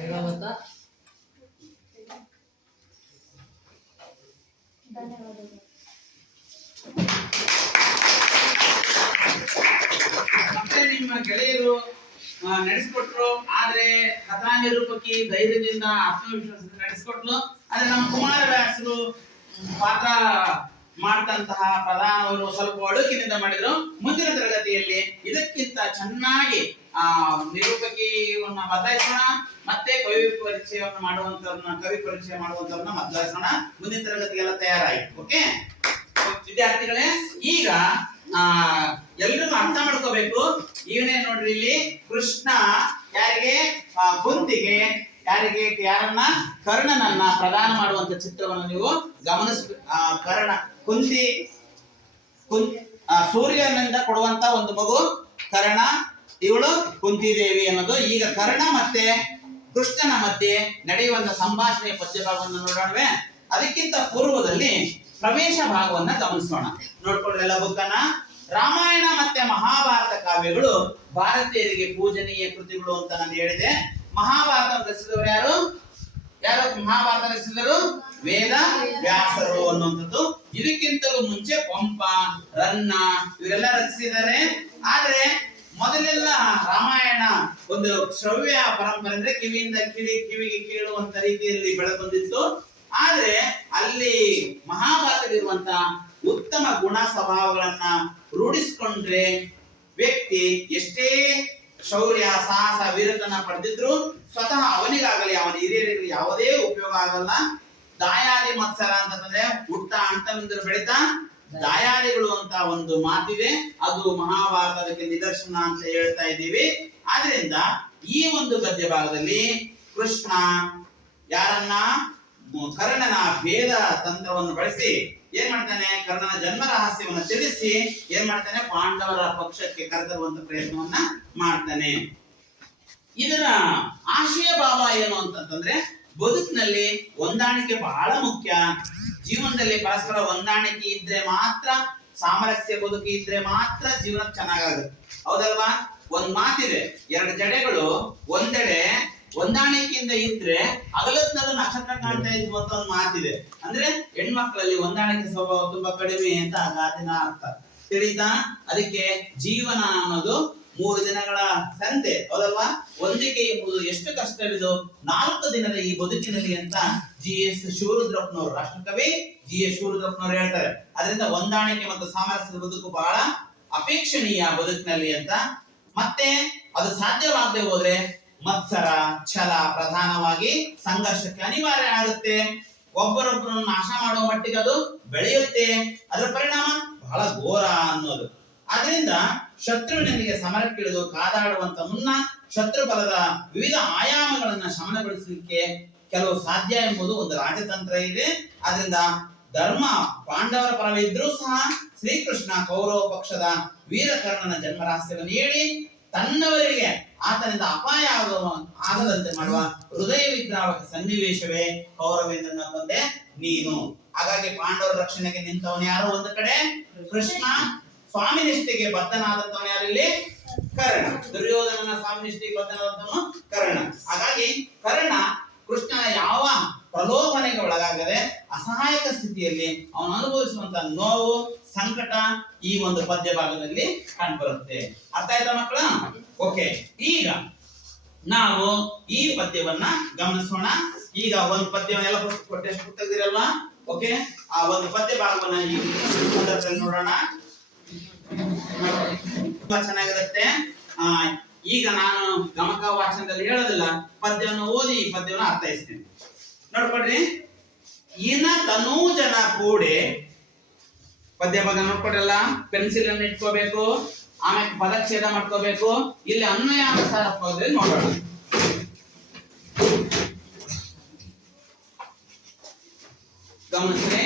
ಐರಾವತ. ಧನ್ಯವಾದಗಳು. ಮತ್ತೆ ನಿಮ್ಮ ಗೆಳೆಯರು ನಡೆಸಿಕೊಟ್ರು, ಆದ್ರೆ ಕಥಾ ನಿರೂಪಕಿ ಧೈರ್ಯದಿಂದ ಆತ್ಮವಿಶ್ವಾಸದಿಂದ ನಡೆಸಿಕೊಟ್ಲು. ಆದ್ರೆ ನಮ್ಮ ಕುಮಾರವ್ಯಾಸರು ಪಾತ್ರ ಮಾಡ್ತಂತಹ ಪ್ರಧಾನವರು ಸ್ವಲ್ಪ ಅಡುಕಿನಿಂದ ಮಾಡಿದ್ರು. ಮುಂದಿನ ತರಗತಿಯಲ್ಲಿ ಇದಕ್ಕಿಂತ ಚೆನ್ನಾಗಿ ನಿರೂಪಕಿಯನ್ನ ಬದಲಾಯಿಸೋಣ, ಮತ್ತೆ ಕವಿ ಪರಿಚಯ ಮಾಡುವಂತವ್ರನ್ನ ಬದಲಾಯಿಸೋಣ. ಮುಂದಿನ ತರಗತಿಗೆಲ್ಲ ತಯಾರಾಯಿತು. ಓಕೆ ವಿದ್ಯಾರ್ಥಿಗಳೇ, ಈಗ ಆ ಎಲ್ರಿಗೂ ಅರ್ಥ ಮಾಡ್ಕೋಬೇಕು. ಇವನೇ ನೋಡ್ರಿ ಇಲ್ಲಿ ಕೃಷ್ಣ ಯಾರಿಗೆ ಕುಂತಿಗೆ ಯಾರನ್ನ ಕರ್ಣನನ್ನ ಪ್ರದಾನ ಮಾಡುವಂತ ಚಿತ್ರವನ್ನು ನೀವು ಕರ್ಣ ಕುಂತಿ ಸೂರ್ಯನಿಂದ ಕೊಡುವಂತ ಒಂದು ಮಗು ಕರ್ಣ, ಇವಳು ಕುಂತಿದೇವಿ ಅನ್ನೋದು. ಈಗ ಕರ್ಣ ಮತ್ತೆ ಕೃಷ್ಣನ ಮಧ್ಯೆ ನಡೆಯುವಂತ ಸಂಭಾಷಣೆಯ ಪದ್ಯ ಭಾಗವನ್ನು ನೋಡೋಣವೇ. ಅದಕ್ಕಿಂತ ಪೂರ್ವದಲ್ಲಿ ಪ್ರವೇಶ ಭಾಗವನ್ನ ಗಮನಿಸೋಣ. ನೋಡ್ಕೊಳ್ರಿ ಎಲ್ಲ ಬುಕ್ಕನ್ನ. ರಾಮಾಯಣ ಮತ್ತೆ ಮಹಾಭಾರತ ಕಾವ್ಯಗಳು ಭಾರತೀಯರಿಗೆ ಪೂಜನೀಯ ಕೃತಿಗಳು ಅಂತ ನಾನು ಹೇಳಿದೆ. ಮಹಾಭಾರತ ರಚಿಸಿದವರು ಯಾರು? ಮಹಾಭಾರತ ರಚಿಸಿದರು? ವೇದ ವ್ಯಾಸರು ಅನ್ನುವಂಥದ್ದು. ಇದಕ್ಕಿಂತಲೂ ಮುಂಚೆ ಪಂಪ, ರನ್ನ ಇವರೆಲ್ಲ ರಚಿಸಿದ್ದಾರೆ. ಆದ್ರೆ ಮೊದಲೆಲ್ಲ ರಾಮಾಯಣ ಒಂದು ಶ್ರವ್ಯ ಪರಂಪರೆ, ಅಂದ್ರೆ ಕಿವಿಯಿಂದ ಕಿವಿಗೆ ಕೇಳುವಂತ ರೀತಿಯಲ್ಲಿ ಬೆಳೆದು ಬಂದಿತ್ತು. ಆದ್ರೆ ಅಲ್ಲಿ ಮಹಾಭಾರತದಲ್ಲಿರುವಂತ ಉತ್ತಮ ಗುಣ ಸ್ವಭಾವಗಳನ್ನ ರೂಢಿಸಿಕೊಂಡ್ರೆ ವ್ಯಕ್ತಿ ಎಷ್ಟೇ ಶೌರ್ಯ, ಸಾಹಸ, ವೀರತನ ಪಡೆದಿದ್ರು ಸ್ವತಃ ಅವನಿಗಾಗಲಿ ಅವನ ಹಿರಿಯರಿಗೆ ಯಾವುದೇ ಉಪಯೋಗ ಆಗಲ್ಲ. ದಾಯಾದಿ ಮತ್ಸರ ಅಂತಂದ್ರೆ ಹುಟ್ಟ ಅಂತವಿಂದರು ಬೆಳಿತಾ ದಾಯಾದಿಗಳು ಅಂತ ಒಂದು ಮಾತಿದೆ. ಅದು ಮಹಾಭಾರತಕ್ಕೆ ನಿದರ್ಶನ ಅಂತ ಹೇಳ್ತಾ ಇದ್ದೀವಿ. ಆದ್ರಿಂದ ಈ ಒಂದು ಗದ್ಯ ಭಾಗದಲ್ಲಿ ಕೃಷ್ಣ ಯಾರನ್ನ ಕರ್ಣನ ಭೇದ ತಂತ್ರವನ್ನು ಬಳಸಿ ಏನ್ ಮಾಡ್ತಾನೆ, ಕರ್ಣನ ಜನ್ಮ ರಹಸ್ಯವನ್ನು ತಿಳಿಸಿ ಏನ್ ಮಾಡ್ತಾನೆ, ಪಾಂಡವರ ಪಕ್ಷಕ್ಕೆ ಕರೆತರುವಂತ ಪ್ರಯತ್ನವನ್ನ ಮಾಡ್ತಾನೆ. ಇದರ ಆಶಯ ಭಾವ ಏನು ಅಂತಂದ್ರೆ ಬದುಕಿನಲ್ಲಿ ಹೊಂದಾಣಿಕೆ ಬಹಳ ಮುಖ್ಯ. ಜೀವನದಲ್ಲಿ ಪರಸ್ಪರ ಹೊಂದಾಣಿಕೆ ಇದ್ರೆ ಮಾತ್ರ, ಸಾಮರಸ್ಯ ಬದುಕಿ ಇದ್ರೆ ಮಾತ್ರ ಜೀವನ ಚೆನ್ನಾಗಾಗುತ್ತೆ. ಹೌದಲ್ವಾ? ಒಂದ್ ಮಾತಿದೆ, ಎರಡು ಜಡೆಗಳು ಒಂದೆಡೆ ಹೊಂದಾಣಿಕೆಯಿಂದ ಇದ್ರೆ ಅಗಲತ್ನಲ್ಲೂ ನಕ್ಷತ್ರ ಕಾಣ್ತಾ ಇದ್ವು ಅಂತ ಒಂದು ಮಾತಿದೆ. ಅಂದ್ರೆ ಹೆಣ್ಮಕ್ಳಲ್ಲಿ ಹೊಂದಾಣಿಕೆ ಸ್ವಭಾವ ತುಂಬಾ ಕಡಿಮೆ ಅಂತ ಆ ಗಾದಿನ ಅರ್ಥ ತಿಳಿತಾ. ಅದಕ್ಕೆ ಜೀವನ ಅನ್ನೋದು 3 ದಿನಗಳ ಸಂತೆ, ಹೌದಲ್ವಾ? ಹೊಂದಿಕೆ ಎಂಬುದು ಎಷ್ಟು ಕಷ್ಟವಿದೋ 4 ದಿನದ ಈ ಬದುಕಿನಲ್ಲಿ ಅಂತ GS ಶಿವರುದ್ರಪ್ಪನವರು, ರಾಷ್ಟ್ರಕವಿ GS ಶಿವರುದ್ರಪ್ಪನವರು ಹೇಳ್ತಾರೆ. ಅದರಿಂದ ಹೊಂದಾಣಿಕೆ ಮತ್ತು ಸಾಮರಸ್ಯದ ಬದುಕು ಬಹಳ ಅಪೇಕ್ಷಣೀಯ ಬದುಕಿನಲ್ಲಿ ಅಂತ. ಮತ್ತೆ ಅದು ಸಾಧ್ಯವಾಗದೆ ಹೋದ್ರೆ ಮತ್ಸರ, ಛಲ ಪ್ರಧಾನವಾಗಿ ಸಂಘರ್ಷಕ್ಕೆ ಅನಿವಾರ್ಯ ಆಗುತ್ತೆ. ಒಬ್ಬರೊಬ್ಬರನ್ನು ನಾಶ ಮಾಡುವ ಮಟ್ಟಿಗೆ ಅದು ಬೆಳೆಯುತ್ತೆ. ಅದರ ಪರಿಣಾಮ ಬಹಳ ಘೋರ ಅನ್ನೋದು. ಆದ್ರಿಂದ ಶತ್ರುವಿನೊಂದಿಗೆ ಸಮರಕ್ಕಿಳಿದು ಕಾದಾಡುವಂತ ಮುನ್ನ ಶತ್ರು ಬಲದ ವಿವಿಧ ಆಯಾಮಗಳನ್ನ ಶಮನಗೊಳಿಸಲಿಕ್ಕೆ ಕೆಲವು ಸಾಧ್ಯ ಎಂಬುದು ಒಂದು ರಾಜತಂತ್ರ ಇದೆ. ಆದ್ರಿಂದ ಧರ್ಮ ಪಾಂಡವರ ಪರವಿದ್ರೂ ಸಹ ಶ್ರೀಕೃಷ್ಣ ಕೌರವ ಪಕ್ಷದ ವೀರಕರ್ಣನ ಜನ್ಮ ರಹಸ್ಯವನ್ನು ಹೇಳಿ ತನ್ನವರಿಗೆ ಆತನಿಂದ ಅಪಾಯ ಆಗದಂತೆ ಮಾಡುವ ಹೃದಯ ವಿದ್ರಾವಕ ಸನ್ನಿವೇಶವೇ ಕೌರವೇಂದ್ರನ ಕೊಂದೆ ನೀನು. ಹಾಗಾಗಿ ಪಾಂಡವರ ರಕ್ಷಣೆಗೆ ನಿಂತವನು ಯಾರು? ಒಂದು ಕಡೆ ಕೃಷ್ಣ, ಸ್ವಾಮಿ ನಿಷ್ಠೆಗೆ ಬದ್ಧನಾದಂತವನು ಯಾರು? ಇಲ್ಲಿ ಕರ್ಣ. ದುರ್ಯೋಧನನ ಸ್ವಾಮಿ ನಿಷ್ಠೆಗೆ ಬದ್ಧನಾದಂತವನು ಕರ್ಣ. ಹಾಗಾಗಿ ಕರ್ಣ ಕೃಷ್ಣನ ಯಾವ ಪ್ರಲೋಭನೆಗೆ ಒಳಗಾಗದೆ ಅಸಹಾಯಕ ಸ್ಥಿತಿಯಲ್ಲಿ ಅವನು ಅನುಭವಿಸುವಂತ ನೋವು, ಸಂಕಟ ಈ ಒಂದು ಪದ್ಯ ಭಾಗದಲ್ಲಿ ಕಂಡುಬರುತ್ತೆ. ಅರ್ಥ ಆಯ್ತಾ ಮಕ್ಕಳ? ಓಕೆ, ಈಗ ನಾವು ಈ ಪದ್ಯವನ್ನ ಗಮನಿಸೋಣ. ಈಗ ಒಂದು ಪದ್ಯವನ್ನೆಲ್ಲ ಟೆಕ್ಸ್ಟ್ ತೆಗೆದಿರಲ್ವಾ? ಓಕೆ, ಆ ಒಂದು ಪದ್ಯ ಭಾಗವನ್ನ ಈ ಸಂದರ್ಭದಲ್ಲಿ ನೋಡೋಣ. ತುಂಬಾ ಚೆನ್ನಾಗಿರುತ್ತೆ. ಈಗ ನಾನು ಗಮಕ ವಾಚನದಲ್ಲಿ ಹೇಳೋದಿಲ್ಲ, ಪದ್ಯವನ್ನು ಓದಿ ಈ ಪದ್ಯವನ್ನು ಅರ್ಥೈಸ್ತೀನಿ. ನೋಡ್ಕೊಡ್ರಿ. ಇನ ತನೂಜನ ಕೂಡೆ, ಪದ್ಯ ಭಾಗ ನೋಡ್ಕೊಡ್ರಲ್ಲ, ಪೆನ್ಸಿಲ್ ಅನ್ನು ಇಟ್ಕೋಬೇಕು, ಆಮೇಲೆ ಪದಚ್ಛೇದ ಮಾಡ್ಕೋಬೇಕು. ಇಲ್ಲಿ ಅನ್ವಯಾನುಸಾರ ಪದದಲ್ಲಿ ನೋಡೋಣ. ಗಮನಿಸ್ರಿ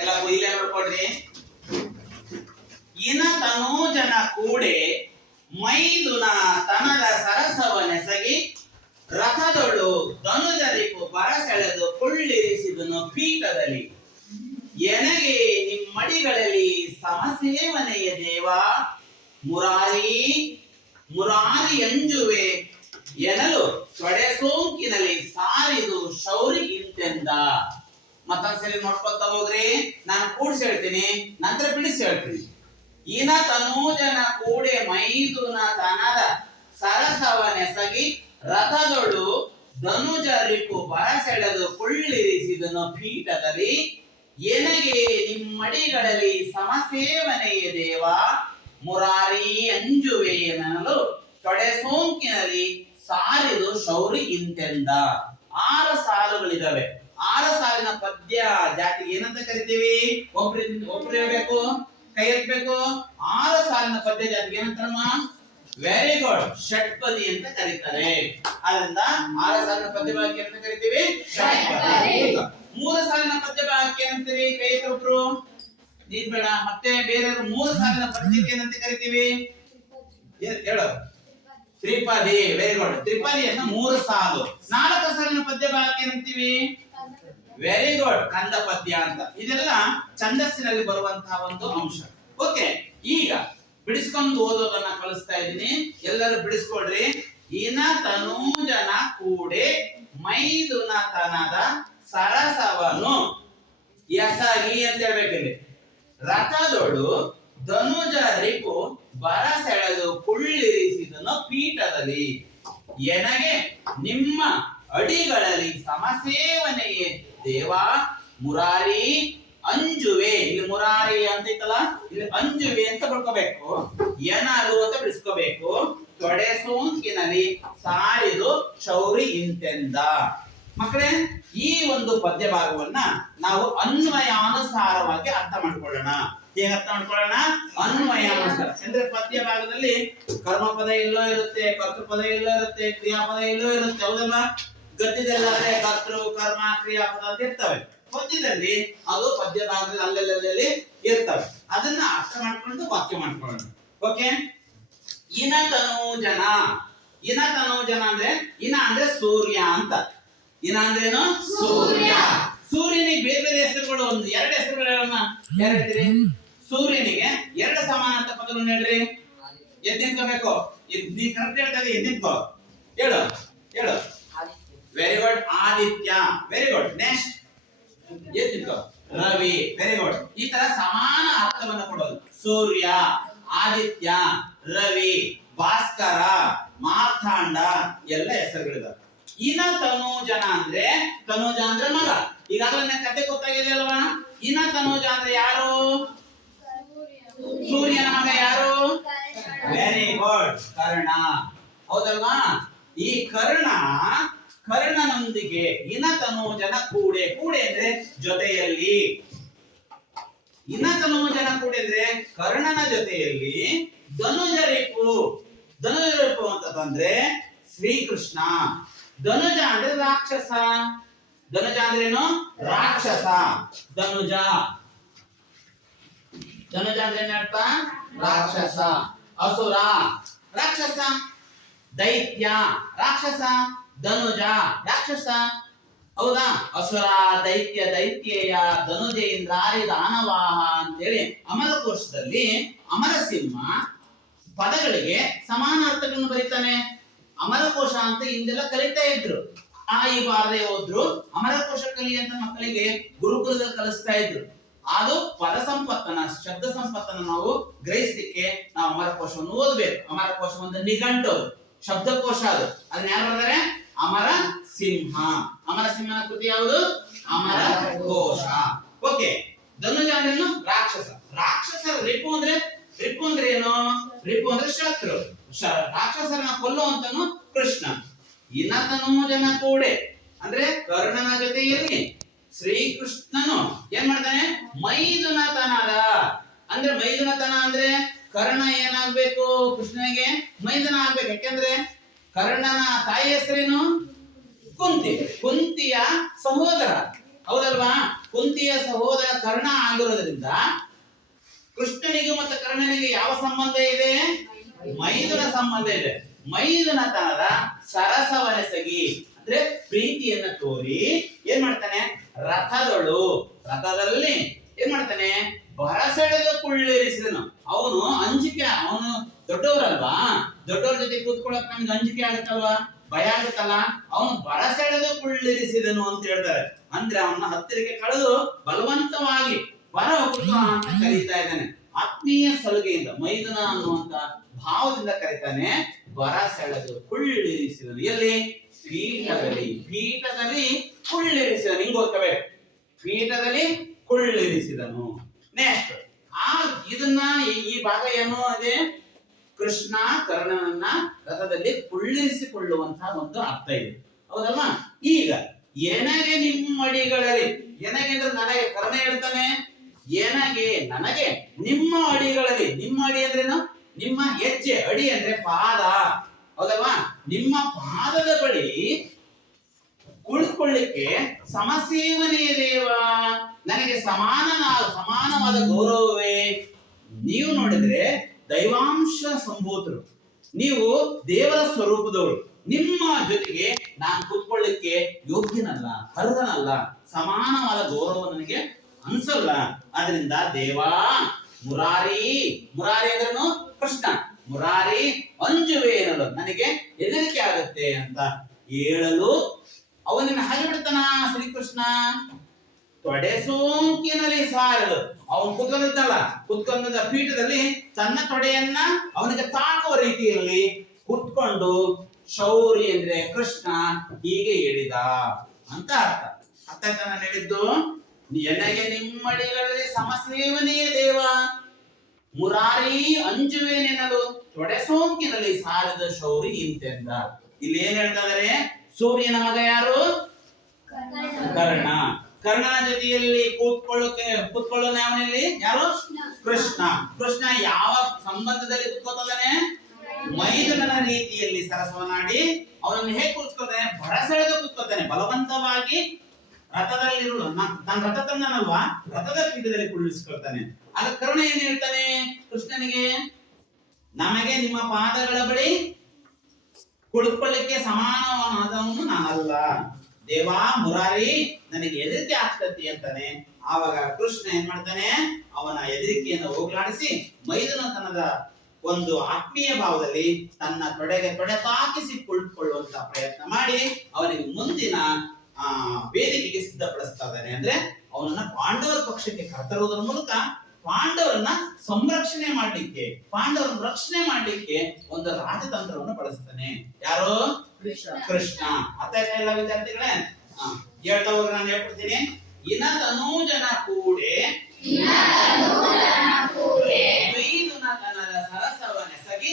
ಎಲ್ಲ, ಇಲ್ಲೇ ನೋಡ್ಕೊಡ್ರಿ. ಇನ ತನೂಜನ ಕೂಡೆ ಮೈದುನ ತನದ ಸರಸವನೆಸಗಿ ರಥದೊಳು ಧನುಜರಿಪು ಬರಸೆಳೆದು ಕೊಳ್ಳಿರಿಸಿದನು ಪೀಠದಲ್ಲಿ. ಎನಗೆ ನಿಮ್ಮಡಿಗಳಲ್ಲಿ ಸಮಸೇವನೆಯ ದೇವ ಮುರಾರಿ ಮುರಾರಿ ಅಂಜುವೆ ಎನಲು ತೊಡೆ ಸೋಂಕಿನಲ್ಲಿ ಸಾರಿದು ಶೌರಿ ಇಂತೆಂದ. ಮತ್ತೊಂದ್ಸರಿ ನೋಡ್ಕೊತಾ ಹೋಗ್ರಿ, ನಾನು ಕೂಡಿಸಿ ಹೇಳ್ತೀನಿ, ನಂತರ ಬಿಡಿಸಿ ಹೇಳ್ತೀನಿ. ಇನ ತನೂಜನ ಕೂಡೆ ಮೈದುನ ತನದ ಸರಸವನೆಸಗಿ ರಥದೊಳು ಧನುಜ ರಿಪು ಬರಸೆಳೆದು ಕೊಳ್ಳಿರಿಸಿದನು ಪೀಠದಲ್ಲಿ. ಎನಗೆ ನಿಮ್ಮಡಿಗಳಲ್ಲಿ ಸಮಸೇವನೆಯ ದೇವ ಮುರಾರಿ ಅಂಜುವೆ ಎನ್ನಲು ತೊಡೆ ಸೋಂಕಿನಲ್ಲಿ ಸಾರಿದು ಶೌರಿ ಇಂತೆಂದ. 6 ಸಾಲುಗಳಿದಾವೆ. 6 ಸಾಲಿನ ಪದ್ಯ ಜಾತಿಗೆ ಏನಂತ ಕರಿತೀವಿ? ಒಬ್ರು ಹೇಳ್ಬೇಕು, ಕೈ ಎತ್ತಬೇಕು. 6 ಸಾಲಿನ ಪದ್ಯ ಜಾತಿಗೆ ಏನಂತಾರಮ್ಮ? ವೆರಿ ಗುಡ್, ಷಟ್ಪದಿ ಅಂತ ಕರೀತಾರೆ. ಅದರಿಂದ 6 ಸಾಲಿನ ಪದ್ಯ ಭಾಗಕ್ಕೆ ಅಂತ ಕರಿತೀವಿ ಷಟ್ಪದಿ. 3 ಸಾಲಿನ ಪದ್ಯ ಭಾಗಕ್ಕೆ ಏನಂತೀವಿ? ಕೈ ಎತ್ತೊಬ್ರು, ನೀನ್ ಬೇಡ. ಮತ್ತೆ ಬೇರೆ 3 ಸಾಲಿನ ಪದ್ಯಕ್ಕೆ ಏನಂತ ಕರಿತೀವಿ? ಹೇಳು. ತ್ರಿಪದಿ. Very good. ತ್ರಿಪದಿಯನ್ನ 3 ಸಾಲು. 4 ಸಾಲಿನ ಪದ್ಯ ಭಾಗಕ್ಕೆ ಏನಂತೀವಿ? ವೆರಿ ಗುಡ್, ಕಂದ ಪದ್ಯ ಅಂತ. ಇದೆಲ್ಲ ಛಂದಸ್ಸಿನಲ್ಲಿ ಬರುವಂತಹ ಒಂದು ಅಂಶ. ಓಕೆ, ಈಗ ಬಿಡಿಸ್ಕೊಂಡು ಓದೋದನ್ನ ಕಲಿಸ್ತಾ ಇದ್ದೀನಿ. ಎಲ್ಲರೂ ಬಿಡಿಸ್ಕೊಡ್ರಿ. ಇನ ತನೂಜನ ಕೂಡೆ ಮೈದುನತನದ ಸರಸವನು ಎಸಗಿ ಅಂತ ಹೇಳ್ಬೇಕಿಲ್ಲಿ. ರಥದೊಳು ಧನುಜ ರಿಪು ಬರಸೆಳೆದು ಕುಳ್ಳಿರಿಸಿದನು ಪೀಠದಲ್ಲಿ. ಎನಗೆ ನಿಮ್ಮ ಅಡಿಗಳಲ್ಲಿ ಸಮಸೇವನೆಯೇ ದೇವಾ ಮುರಾರಿ ಅಂಜುವೆ. ಇಲ್ಲಿ ಮುರಾರಿ ಅಂತ ಇತ್ತಲ್ಲ, ಇಲ್ಲಿ ಅಂಜುವೆ ಅಂತ ಬರ್ಕೋಬೇಕು. ಏನಾದ್ರು ಅಂತ ಬಿಡಿಸ್ಕೋಬೇಕು. ತೊಡೆ ಸೋಂಕಿನಲ್ಲಿ ಸಾರಿದು ಶೌರಿ ಇಂತೆಂದ. ಮಕ್ಕಳೇ, ಈ ಒಂದು ಪದ್ಯ ಭಾಗವನ್ನ ನಾವು ಅನ್ವಯಾನುಸಾರವಾಗಿ ಅರ್ಥ ಮಾಡ್ಕೊಳ್ಳೋಣ. ಹೇಗೆ ಅರ್ಥ ಮಾಡ್ಕೊಳ್ಳೋಣ? ಅನ್ವಯಾನುಸಾರ ಅಂದ್ರೆ ಪದ್ಯ ಭಾಗದಲ್ಲಿ ಕರ್ಮಪದ ಎಲ್ಲೋ ಇರುತ್ತೆ, ಕರ್ತೃಪದ ಎಲ್ಲೋ ಇರುತ್ತೆ, ಕ್ರಿಯಾಪದ ಎಲ್ಲೋ ಇರುತ್ತೆ. ಹೌದಲ್ಲ? ಗದ್ಯದಲ್ಲಾದ್ರೆ ಕರ್ತೃ, ಕರ್ಮ, ಕ್ರಿಯಾಪದ ಅಂತ ಇರ್ತವೆ. ಪದ್ಯದಲ್ಲಿ ಅದು ಪದ್ಯ ಭಾಗದಲ್ಲಿ ಅಲ್ಲಲ್ಲಿ ಇರ್ತವೆ. ಅದನ್ನ ಅರ್ಥ ಮಾಡ್ಕೊಂಡು ವಾಕ್ಯ ಮಾಡ್ಕೊಳ್ಳೋಣ. ಓಕೆ, ಇನ ತನೂಜನ. ಇನ ತನೂಜನ ಅಂದ್ರೆ, ಇನ ಅಂದ್ರೆ ಸೂರ್ಯ ಅಂತ. ಇನ ಅಂದ್ರೇನು? ಸೂರ್ಯ. ಸೂರ್ಯನಿಗೆ ಬೇರೆ ಬೇರೆ ಹೆಸರುಗಳು, ಒಂದು 2 ಹೆಸರುಗಳನ್ನ ಯಾರು ಹೇಳ್ತೀರಿ? ಸೂರ್ಯನಿಗೆ 2 ಸಮಾನಾರ್ಥ ಪದಗಳನ್ನು ಹೇಳ್ರಿ. ಎದ್ದಿನ್ಕೋಬೇಕು. ನೀ ಕರೆಕ್ಟ್ ಹೇಳ್ತಾ ಇದ್ದೀಯ, ಎದ್ದಿನ್ಕೋ. ಹೇಳು ಹೇಳು. Very good. Aditya. Very good. Next ಎದ್ದಿನ್ಕೋ. ರವಿ. Very good. ಈ ತರ ಸಮಾನ ಅರ್ಥವನ್ನು ಕೊಡೋದು. ಸೂರ್ಯ, ಆದಿತ್ಯ, ರವಿ, ಭಾಸ್ಕರ, ಮಾರ್ಥಾಂಡ ಎಲ್ಲ ಹೆಸರುಗಳಿದಾವೆ. ಇನ ತನೂಜನ ಅಂದ್ರೆ, ತನೂಜ ಅಂದ್ರೆ ಮಗ. ಈಗಾಗಲೇ ನನ್ನ ಕತೆ ಗೊತ್ತಾಗಿದೆ ಅಲ್ವಾ? ಇನ ತನೂಜ ಅಂದ್ರೆ ಯಾರು? ಸೂರ್ಯನ ಮಗ ಯಾರು? Very good, Karna. ಹೌದಲ್ವಾ? ಈ ಕರ್ಣನೊಂದಿಗೆ ಇನ ತನೂಜನ ಕೂಡೆ. ಕೂಡೆ ಅಂದ್ರೆ ಜೊತೆಯಲ್ಲಿ. ಇನ ತನೂಜನ ಕೂಡೆ ಅಂದ್ರೆ ಕರ್ಣನ ಜೊತೆಯಲ್ಲಿ ಧನುಜ ರಿಪು. ಧನುಜ ರಿಪು ಅಂತಂದ್ರೆ ಶ್ರೀಕೃಷ್ಣ. ಧನುಜ ಅಂದ್ರೆ ರಾಕ್ಷಸ. ಧನುಜ ಅಂದ್ರೇನು? ರಾಕ್ಷಸ. ಧನುಜ ಧನುಜ ಅಂದ್ರೆ ಅರ್ಥ? ರಾಕ್ಷಸ. ಅಸುರ ರಾಕ್ಷಸ. ದೈತ್ಯ ರಾಕ್ಷಸ. ಧನುಜ ರಾಕ್ಷಸ. ಹೌದಾ? ಅಸುರ, ದೈತ್ಯ, ದೈತ್ಯೇಯ, ಧನುಜೇಂದ್ರಾರಿ ದಾನವಾಹ ಅಂತೇಳಿ ಅಮರಕೋಶದಲ್ಲಿ ಅಮರಸಿಂಹ ಪದಗಳಿಗೆ ಸಮಾನಾರ್ಥಗಳನ್ನು ಬರೀತಾನೆ. ಅಮರಕೋಶ ಅಂತ ಹಿಂದೆಲ್ಲ ಕಲಿತಾ ಇದ್ರು. ಈ ಬಾರದೆ ಹೋದ್ರು ಅಮರಕೋಶ ಕಲಿ ಅಂತ ಮಕ್ಕಳಿಗೆ ಗುರುಕುಲದಲ್ಲಿ ಕಲಿಸ್ತಾ ಇದ್ರು. ಅದು ಪದ ಸಂಪತ್ತನ, ಶಬ್ದ ಸಂಪತ್ತನ ನಾವು ಗ್ರಹಿಸಲಿಕ್ಕೆ ನಾವು ಅಮರಕೋಶವನ್ನು ಓದಬೇಕು. ಅಮರಕೋಶ ಒಂದು ನಿಘಂಟು, ಶಬ್ದಕೋಶ. ಅದು ಅದನ್ನ ಯಾರು ಬರ್ತಾರೆ? ಅಮರ ಸಿಂಹ. ಅಮರ ಸಿಂಹನ ಕೃತಿ ಯಾವುದು? ಅಮರಕೋಶ. ಓಕೆ, ಧನುಜ ಅಂದ್ರೇನು? ರಾಕ್ಷಸ. ರಾಕ್ಷಸರ ರಿಪು ಅಂದ್ರೆ ಏನು? ರಿಪು ಅಂದ್ರೆ ಶತ್ರು. ರಾಕ್ಷಸರನ್ನ ಕೊಲ್ಲುವಂತನು ಕೃಷ್ಣ. ಇನ ತನೂಜನ ಕೂಡೆ ಅಂದ್ರೆ ಕರ್ಣನ ಜೊತೆಯಲ್ಲಿ ಶ್ರೀಕೃಷ್ಣನು ಏನ್ ಮಾಡ್ತಾನೆ? ಮೈದುನತನದ. ಅಂದ್ರೆ ಮೈದುನತನ ಅಂದ್ರೆ ಕರ್ಣ ಏನಾಗ್ಬೇಕು? ಕೃಷ್ಣನಿಗೆ ಮೈದುನ ಆಗ್ಬೇಕು. ಯಾಕೆಂದ್ರೆ ಕರ್ಣನ ತಾಯಿ ಹೆಸರೇನು? ಕುಂತಿ. ಕುಂತಿಯ ಸಹೋದರ. ಹೌದಲ್ವಾ? ಕುಂತಿಯ ಸಹೋದರ ಕರ್ಣ ಆಗಿರೋದ್ರಿಂದ ಕೃಷ್ಣನಿಗೆ ಮತ್ತು ಕರ್ಣನಿಗೆ ಯಾವ ಸಂಬಂಧ ಇದೆ? ಮೈದುನ ಸಂಬಂಧ ಇದೆ. ಮೈದುನತನದ ಸರಸವನೆಸಗಿ ಅಂದ್ರೆ ಪ್ರೀತಿಯನ್ನ ತೋರಿ ಏನ್ ಮಾಡ್ತಾನೆ? ರಥದಲ್ಲಿ ಏನ್ ಮಾಡ್ತಾನೆ? ಬರಸೆಳೆದು ಕುಳ್ಳಿರಿಸಿದನು. ಅವನು ಅಂಜಿಕೆ, ಅವನು ದೊಡ್ಡವರಲ್ವಾ? ದೊಡ್ಡವ್ರ ಜೊತೆ ಕೂತ್ಕೊಳ್ಳಕ್ ನಮ್ಗೆ ಅಂಜಿಕೆ ಆಗುತ್ತಲ್ವಾ? ಭಯ ಆಗುತ್ತಲ್ಲ? ಅವನು ಬರಸೆಳೆದು ಕುಳ್ಳಿರಿಸಿದನು ಅಂತ ಹೇಳ್ತಾರೆ. ಅಂದ್ರೆ ಅವನ ಹತ್ತಿರಕ್ಕೆ ಕಳೆದು ಬಲವಂತವಾಗಿ ಬರ ಹೋಗುತ್ತ ಅಂತ ಕರೀತಾ ಇದ್ದಾನೆ. ಆತ್ಮೀಯ ಸಲುಗೆಯಿಂದ ಮೈದುನ ಅನ್ನುವಂತ ಭಾವದಿಂದ ಕರೀತಾನೆ. ಬರಸೆಳೆದು ಕುಳ್ಳಿರಿಸಿದನು. ಎಲ್ಲಿ? ಪೀಠದಲ್ಲಿ ಕುಳ್ಳಿರಿಸಿದನು. ಹಿಂಗ್ ಓದ್ಕೋಬೇಕು. ಪೀಠದಲ್ಲಿ ಕುಳ್ಳಿರಿಸಿದನು. ನೆಕ್ಸ್ಟ್ ಇದನ್ನ ಈ ಭಾಗ ಏನು ಇದೆ? ಕೃಷ್ಣ ಕರ್ಣನನ್ನ ರಥದಲ್ಲಿ ಕುಳ್ಳಿರಿಸಿಕೊಳ್ಳುವಂತಹ ಒಂದು ಅರ್ಥ ಇದೆ. ಹೌದಲ್ವಾ? ಈಗ ಎನಗೆ ನಿಮ್ಮಡಿಗಳಲ್ಲಿ, ಎನಗೆ ಅಂದ್ರೆ ನನಗೆ, ಕರ್ಣ ಹೇಳ್ತಾನೆ ಎನಗೆ ನನಗೆ ನಿಮ್ಮ ಅಡಿಗಳಲ್ಲಿ. ನಿಮ್ಮ ಅಡಿ ಅಂದ್ರೇನು? ನಿಮ್ಮ ಹೆಜ್ಜೆ, ಅಡಿ ಅಂದ್ರೆ ಪಾದ, ಹೌದಲ್ವಾ? ನಿಮ್ಮ ಪಾದದ ಬಳಿ ಕುಳಿತುಕೊಳ್ಳಿಕ್ಕೆ ಸಮಸೇವನೇ ದೇವ, ನನಗೆ ಸಮಾನವಾದ ಗೌರವವೇ. ನೀವು ನೋಡಿದ್ರೆ ದೈವಾಂಶ ಸಂಭೂತರು, ನೀವು ದೇವರ ಸ್ವರೂಪದವರು, ನಿಮ್ಮ ಜೊತೆಗೆ ನಾನು ಕೂತ್ಕೊಳ್ಳಿಕ್ಕೆ ಯೋಗ್ಯನಲ್ಲ, ಅರ್ಹನಲ್ಲ, ಸಮಾನವಾದ ಗೌರವ ನನಗೆ ಅನ್ಸಲ್ಲ. ಅದರಿಂದ ದೇವಾ ಮುರಾರಿ, ಮುರಾರಿ ಅಂದ್ರೇನು? ಕೃಷ್ಣ. ಮುರಾರಿ ಅಂಜುವೆ ಅನ್ನೋದು ನನಗೆ ಹೆದರಿಕೆ ಆಗುತ್ತೆ ಅಂತ ಹೇಳಲು ಅವನನ್ನ ಹಾಗೆ ಬಿಡ್ತಾನ ಶ್ರೀಕೃಷ್ಣ. ತೊಡೆ ಸೋಂಕಿನಲ್ಲಿ ಸಾರಲು, ಅವನು ಕುತ್ಕೊಂಡಿದ್ದಲ್ಲ, ಕುತ್ಕೊಂಡ ಪೀಠದಲ್ಲಿ ತನ್ನ ತೊಡೆಯನ್ನ ಅವನಿಗೆ ತಾಕುವ ರೀತಿಯಲ್ಲಿ ಕುತ್ಕೊಂಡು ಶೌರಿ ಅಂದ್ರೆ ಕೃಷ್ಣ ಹೀಗೆ ಹೇಳಿದ ಅಂತ ಅರ್ಥ. ಅರ್ಥ ಆಯ್ತಾ ನಾನು ಹೇಳಿದ್ದು? ಎನಗೆ ನಿಮ್ಮಡಿಗಳಲ್ಲಿ ಸಮಸೇವನೆಯೇ ದೇವ, ಮುರಾರಿ ಅಂಜುವೇನೆನಲು ತೊಡೆ ಸೋಂಕಿನಲ್ಲಿ ಸಾರದ ಶೌರಿ ಇಂತೆಂದ. ಇಲ್ಲಿ ಏನ್ ಹೇಳ್ತಾ ಇದಾರೆ? ಸೂರ್ಯನ ಮಗ ಯಾರು? ಕರ್ಣ. ಕರ್ಣನ ಜೊತೆಯಲ್ಲಿ ಕೂತ್ಕೊಳ್ಳೋಣ ಅವನಲ್ಲಿ ಯಾರು? ಕೃಷ್ಣ. ಕೃಷ್ಣ ಯಾವ ಸಂಬಂಧದಲ್ಲಿ ಕೂತ್ಕೊತಾನೆ? ಮೈದುನನ ರೀತಿಯಲ್ಲಿ ಸರಸವನಾಡಿ ಅವನನ್ನು ಹೇಗೆ ಕೂತ್ಕೊತಾನೆ? ಬರಸೆಳೆದು ಕೂತ್ಕೊತಾನೆ, ಬಲವಂತವಾಗಿ ರಥದಲ್ಲಿರುವ ತನ್ನ ರಥ ತಂದನಲ್ವಾ, ರಥದ ಪೀಠದಲ್ಲಿ ಕುಳ್ಳಿಸ್ಕೊಳ್ತಾನೆ. ಆಗ ಕರ್ಣ ಏನ್ ಹೇಳ್ತಾನೆ ಕೃಷ್ಣನಿಗೆ? ನಮಗೆ ನಿಮ್ಮ ಪಾದಗಳ ಬಳಿ ಕುಳಿತುಕೊಳ್ಳಿಕ್ಕೆ ಸಮಾನವಾದವನು ನಾನಲ್ಲ ದೇವಾ, ಮುರಾರಿ ನನಗೆ ಹೆದರಿಕೆ ಆಗ್ತತಿ ಅಂತಾನೆ. ಆವಾಗ ಕೃಷ್ಣ ಏನ್ ಮಾಡ್ತಾನೆ? ಅವನ ಹೆದರಿಕೆಯನ್ನು ಹೋಗಲಾಡಿಸಿ ಮೈದುನತನದ ಒಂದು ಆತ್ಮೀಯ ಭಾವದಲ್ಲಿ ತನ್ನ ತೊಡೆಗೆ ತೊಡೆ ತಾಕಿಸಿ ಕುಳಿತುಕೊಳ್ಳುವಂತ ಪ್ರಯತ್ನ ಮಾಡಿ ಅವನಿಗೆ ಮುಂದಿನ ವೇದಿಕೆಗೆ ಸಿದ್ಧಪಡಿಸ್ತಾ ಇದ್ದಾನೆ. ಅಂದ್ರೆ ಅವನನ್ನ ಪಾಂಡವರ ಪಕ್ಷಕ್ಕೆ ಕರೆತರುವುದರ ಮೂಲಕ ಪಾಂಡವರನ್ನ ಸಂರಕ್ಷಣೆ ಮಾಡ್ಲಿಕ್ಕೆ, ಪಾಂಡವರನ್ನ ರಕ್ಷಣೆ ಮಾಡ್ಲಿಕ್ಕೆ ಒಂದು ರಾಜತಂತ್ರವನ್ನು ಬಳಸ್ತಾನೆ. ಯಾರು? ಕೃಷ್ಣ. ಅರ್ಥ ಆಯ್ತಾ ಎಲ್ಲ ವಿದ್ಯಾರ್ಥಿಗಳೇ? ಹೇಳ್ತಾ ಹೋದ್ರೆ ನಾನು ಹೇಳ್ಕೊಡ್ತೀನಿ. ಇನ ತನೂಜನ ಕೂಡೆ ಮೈದುನ ತನದ ಸರಸವನೆಸಗಿ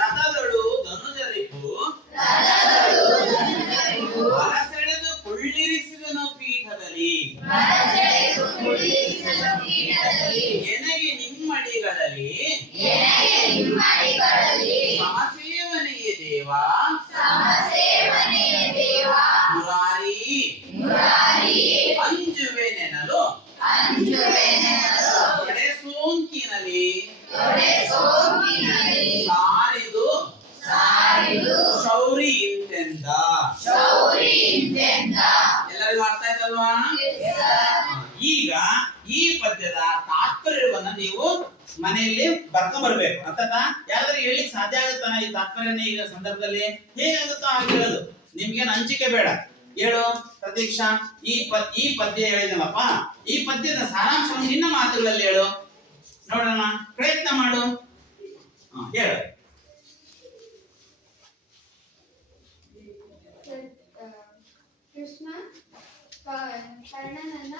ರಥದಳು ಧನುಜರಿಪು ಹೊರಸೆಳೆದು ಕುಳ್ಳಿರಿಸಿದನು ಪೀಠದಲ್ಲಿ. ಎನಗೆ ನಿಮ್ಮಡಿಗಳಲ್ಲಿ ಸಮಸೇವನೆಯೇ ದೇವ, ಮುರಾರಿ ಅಂಜುವೆನೆನಲು ತೊಡೆ ಸೋಂಕಿನಲ್ಲಿ ಸಾರಿದು ಶೌರಿ ಇಂತೆಂದ. ಎಲ್ಲರಿಗೂ ಅರ್ಥ ಆಯ್ತಲ್ವಾ? ಈಗ ಈ ಪದ್ಯದ ತಾತ್ಪರ್ಯವನ್ನ ನೀವು ಮನೆಯಲ್ಲಿ ಬರ್ಕೊಂಡ್ ಬರ್ಬೇಕು. ಅರ್ಥಾತ್ ಯಾರಾದ್ರೂ ಹೇಳಿ ಸಾಧ್ಯ ಆಗುತ್ತಾನ ಈ ತಾತ್ಪರ್ಯನೇ? ಈಗ ಸಂದರ್ಭದಲ್ಲಿ ಹೇಗಾಗುತ್ತೋ ಹಾಗೆ ಹೇಳೋದು, ನಿಮ್ಗೇನು ಹಂಚಿಕೆ ಬೇಡ. ಹೇಳು ಪ್ರತೀಕ್ಷಾ, ಈ ಪದ್ಯ ಹೇಳಿದನಪ್ಪ, ಈ ಪದ್ಯದ ಸಾರಾಂಶವನ್ನು ನಿನ್ನ ಮಾತುಗಳಲ್ಲಿ ಹೇಳು ನೋಡೋಣ, ಪ್ರಯತ್ನ ಮಾಡು. ಹೇಳು. ಕೃಷ್ಣ ಕರ್ಣನನ್ನ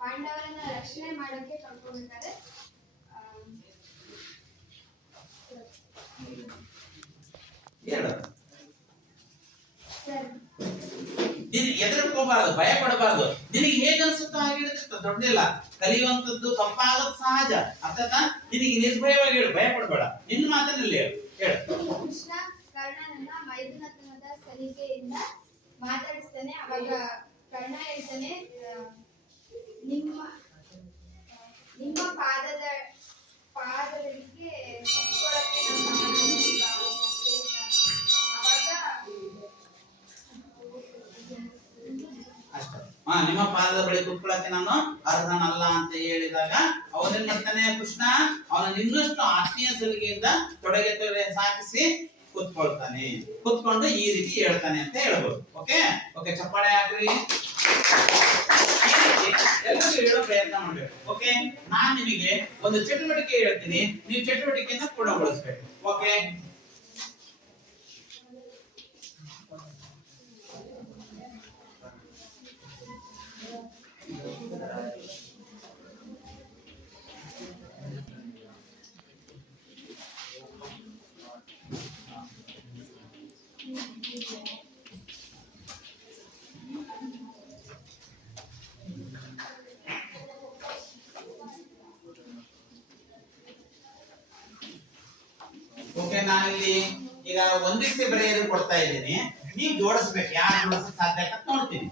ಪಾಂಡವರನ್ನ ರಕ್ಷಣೆ ಮಾಡೋಕೆ ಕರ್ಕೊಂಡಿದ್ದಾರೆ. ನೀನು ಹೆದರ್ಕೋಬಾರದು, ಭಯ ಪಡಬಾರದು. ನಿನಗೆ ಹೇಗೆ ಅನ್ಸುತ್ತೋ ಹಾಗೆ ಹೇಳಿದ್ರೆ ದೊಡ್ಡದಿಲ್ಲ, ಕಲಿಯುವಂತದ್ದು ತಪ್ಪಾಗೋದು ಸಹಜ. ಅರ್ಥಾತ್ ನಿನಗೆ ನಿರ್ಭಯವಾಗಿ ಹೇಳು, ಭಯ ಪಡಬೇಡ. ನಿನ್ನ ಮಾತಿನಲ್ಲಿ ಹೇಳು. ಕೃಷ್ಣ ಕರ್ಣನನ್ನ ಮೈದುನತನದ ಸಲಿಗೆಯಿಂದ ಮಾತಾಡಿಸ್ತಾನೆ. ಅವಾಗ ಕರ್ಣ ಹೇಳ್ತಾನೆ, ನಿಮ್ಮ ಪಾದಗಳಿಗೆ ಕುತ್ಕೊಳ್ಳಕ್ಕೆ ನಿಮ್ಮ ಪಾದದ ಬಳಿ ಕುತ್ಕೊಳ್ಳಕ್ಕೆ ನಾನು ಅರ್ಹನಲ್ಲ ಅಂತ ಹೇಳಿದಾಗ ಅವನೇನ್ ಮಾಡ್ತಾನೆ ಕೃಷ್ಣ? ಅವನ ಇನ್ನಷ್ಟು ಆತ್ಮೀಯ ಸಲಿಗೆಯಿಂದ ತೊಡೆಗೆ ಸಾಕಿಸಿ ಕುತ್ಕೊಳ್ತಾನೆ. ಕುತ್ಕೊಂಡು ಈ ರೀತಿ ಹೇಳ್ತಾನೆ ಅಂತ ಹೇಳ್ಬೋದು. ಓಕೆ ಓಕೆ, ಚಪ್ಪಾಳೆ ಆಗ್ರಿ. ಎಲ್ಲರಿಗೂ ಹೇಳೋ ಪ್ರಯತ್ನ ಮಾಡ್ಬೇಕು. ಓಕೆ, ನಾನ್ ನಿಮಗೆ ಒಂದು ಚಟುವಟಿಕೆ ಹೇಳ್ತೀನಿ, ನೀವು ಚಟುವಟಿಕೆಯನ್ನ ಪೂರ್ಣಗೊಳಿಸ್ಬೇಕು. ಓಕೆ, ಓಕೆ, ನಾನಿಲ್ಲಿ ಈಗ ಒಂದಿಷ್ಟು ಬರೆಯಲು ಕೊಡ್ತಾ ಇದ್ದೀನಿ, ನೀವು ಜೋಡಿಸ್ಬೇಕು. ಯಾರು ಜೋಡಿಸಕ್ ಸಾಧ್ಯ ಅಂತ ನೋಡ್ತೀನಿ.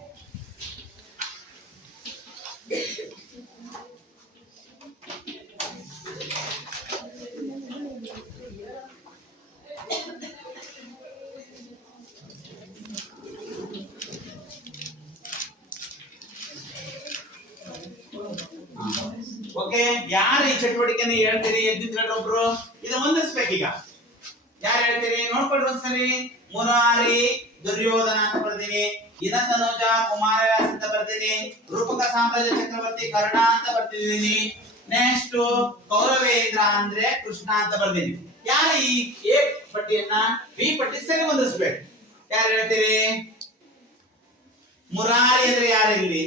ಓಕೆ, ಯಾರು ಈ ಚಟುವಟಿಕೆನ ಹೇಳ್ತೀರಿ? ಎದ್ದಿದ್ರೆ ಒಬ್ರು ಇದು ಹೊಂದಿಸ್ಬೇಕೀಗ. ಯಾರು ಹೇಳ್ತೀರಿ ನೋಡ್ಕೊಳ್ರಿ ಒಂದ್ಸಲಿ. ಮುರಾರಿ ದುರ್ಯೋಧನ ಅಂತ ಬರ್ತೀನಿ, ಇನತನುಜ ಕುಮಾರವ್ಯಾಸ ಅಂತ ಬರ್ತೀನಿ, ರೂಪಕ ಸಾಮ್ರಾಜ್ಯ ಚಕ್ರವರ್ತಿ ಕರ್ಣ ಅಂತ ಬರ್ತಿದ್ದೀನಿ. ನೆಕ್ಸ್ಟ್ ಕೌರವೇಂದ್ರ ಅಂದ್ರೆ ಕೃಷ್ಣ ಅಂತ ಬರ್ತೀನಿ. ಯಾರು ಈ ಎ ಪಟ್ಟಿಯನ್ನ ಬಿ ಪಟ್ಟಿ ಸರಿ ಹೊಂದಿಸ್ಬೇಕು? ಯಾರು ಹೇಳ್ತೀರಿ? ಮುರಾರಿ ಅಂದ್ರೆ ಯಾರು ಇಲ್ಲಿ?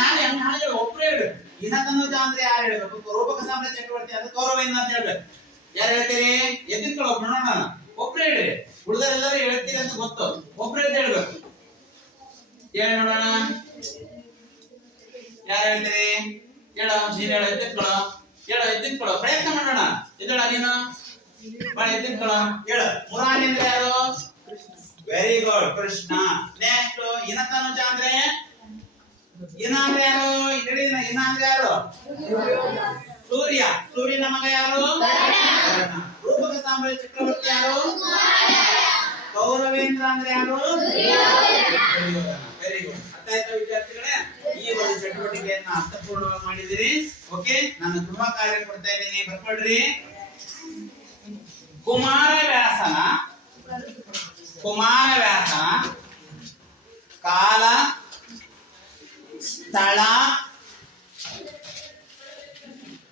ನಾಳೆ ಒಬ್ರು ಹೇಳ್ಬೇಕು. ಇನತನುಜ ಅಂದ್ರೆ ಯಾರು ಹೇಳ್ಬೇಕು? ರೂಪಕ ಸಾಮ್ರಾಜ್ಯ ಚಕ್ರವರ್ತಿ ಅಂದ್ರೆ ಕೌರವೇಂದ್ರ ಅಂತ ಹೇಳ್ಬೇಕು. ಯಾರು ಹೇಳ್ತೀರಿ? ಎದ್ದಿಟ್ಕೊಳ್ಳಿ, ಒಬ್ರು ನೋಡೋಣ. ಒಬ್ರು ಹೇಳ್ರಿ, ಉಳಿದರೆಲ್ಲರೂ ಹೇಳ್ತೀರಿ ಅಂತ ಗೊತ್ತು. ಒಬ್ರು ಎದ್ದು ಹೇಳ್ಬೇಕು. ಹೇಳಿ ನೋಡೋಣ, ಯಾರು ಹೇಳ್ತೀರಿ? ಹೇಳೋ, ನೀನ್ ಹೇಳೋ, ಎದ್ದಿಟ್ಕೊಳ್ಳೋ, ಹೇಳೋ, ಎದ್ದಿಟ್ಕೊಳ್ಳೋ, ಪ್ರಯತ್ನ ಮಾಡೋಣ. ಎದ್ದೇಳ ನೀನು, ಬಾಳ ಎದ್ದಿಟ್ಕೊಳ್ಳೋ, ಹೇಳು. ಮುರಾರಿ ಅಂದ್ರೆ ಯಾರು? Very good, Krishna. ನೆಕ್ಸ್ಟ್ ಇನತನುಜ ಅಂದ್ರೆ ಇನ ಅಂದ್ರೆ ಯಾರು? ಇನ ಅಂದ್ರೆ ಯಾರು? ಸೂರ್ಯ. ಸೂರ್ಯನ ಮಗ ಯಾರು? ರೂಪಕ ಸಾಮ್ರಾಜ್ಯ ಚಕ್ರವರ್ತಿ ಯಾರು? ಕೌರವೇಂದ್ರ ಅಂದ್ರೆ ಯಾರು? Very good. ಅರ್ಥ ಆಯ್ತಾ ವಿದ್ಯಾರ್ಥಿಗಳೇ? ಈ ಒಂದು ಚಟುವಟಿಕೆಯನ್ನ ಅರ್ಥಪೂರ್ಣವಾಗಿ ಮಾಡಿದಿರಿ. ಓಕೆ, ನಾನು ಗೃಹ ಕಾರ್ಯ ಕೊಡ್ತಾ ಇದ್ದೀನಿ, ಬರ್ಕೊಳ್ರಿ. ಕುಮಾರವ್ಯಾಸನ ಕಾಲ, ಸ್ಥಳ,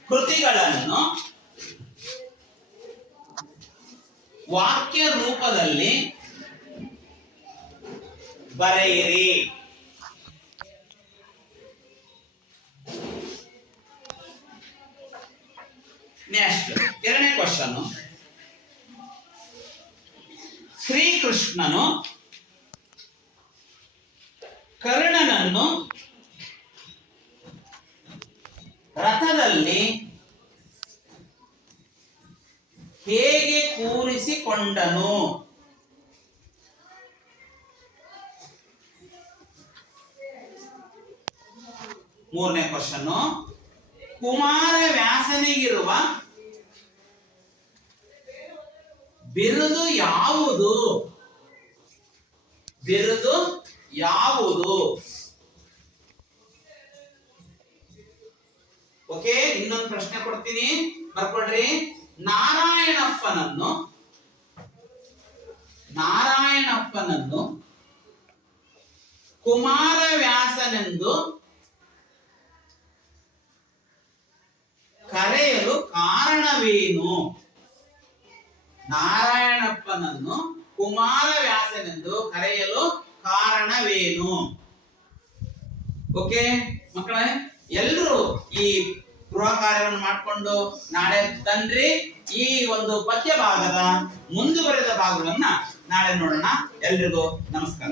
ಕೃತಿಗಳನ್ನು ವಾಕ್ಯ ರೂಪದಲ್ಲಿ ಬರೆಯಿರಿ. ನೆಕ್ಸ್ಟ್ ಎರಡನೇ ಕ್ವಶನ್. ಶ್ರೀಕೃಷ್ಣನು ಕರ್ಣನನ್ನು ರಥದಲ್ಲಿ ಹೇಗೆ ಕೂರಿಸಿಕೊಂಡನು? ಮೂರನೇ ಕ್ವಶನ್. ಕುಮಾರವ್ಯಾಸನಿಗಿರುವ ಬಿರುದು ಯಾವುದು? ಬಿರುದು ಯಾವುದು? ಓಕೆ, ಇನ್ನೊಂದು ಪ್ರಶ್ನೆ ಕೊಡ್ತೀನಿ, ಬರ್ಕೊಳ್ರಿ. ನಾರಾಯಣಪ್ಪನನ್ನು ಕುಮಾರವ್ಯಾಸನೆಂದು ಕರೆಯಲು ಕಾರಣವೇನು? ನಾರಾಯಣಪ್ಪನನ್ನು ಕುಮಾರವ್ಯಾಸನೆಂದು ಕರೆಯಲು ಕಾರಣವೇನು? ಓಕೆ ಮಕ್ಕಳೇ, ಎಲ್ಲರೂ ಈ ಗೃಹ ಕಾರ್ಯವನ್ನು ಮಾಡಿಕೊಂಡು ನಾಳೆ ತನ್ರಿ. ಈ ಒಂದು ಪದ್ಯ ಭಾಗದ ಮುಂದುವರೆದ ಭಾಗವನ್ನ ನಾಳೆ ನೋಡೋಣ. ಎಲ್ರಿಗೂ ನಮಸ್ಕಾರ.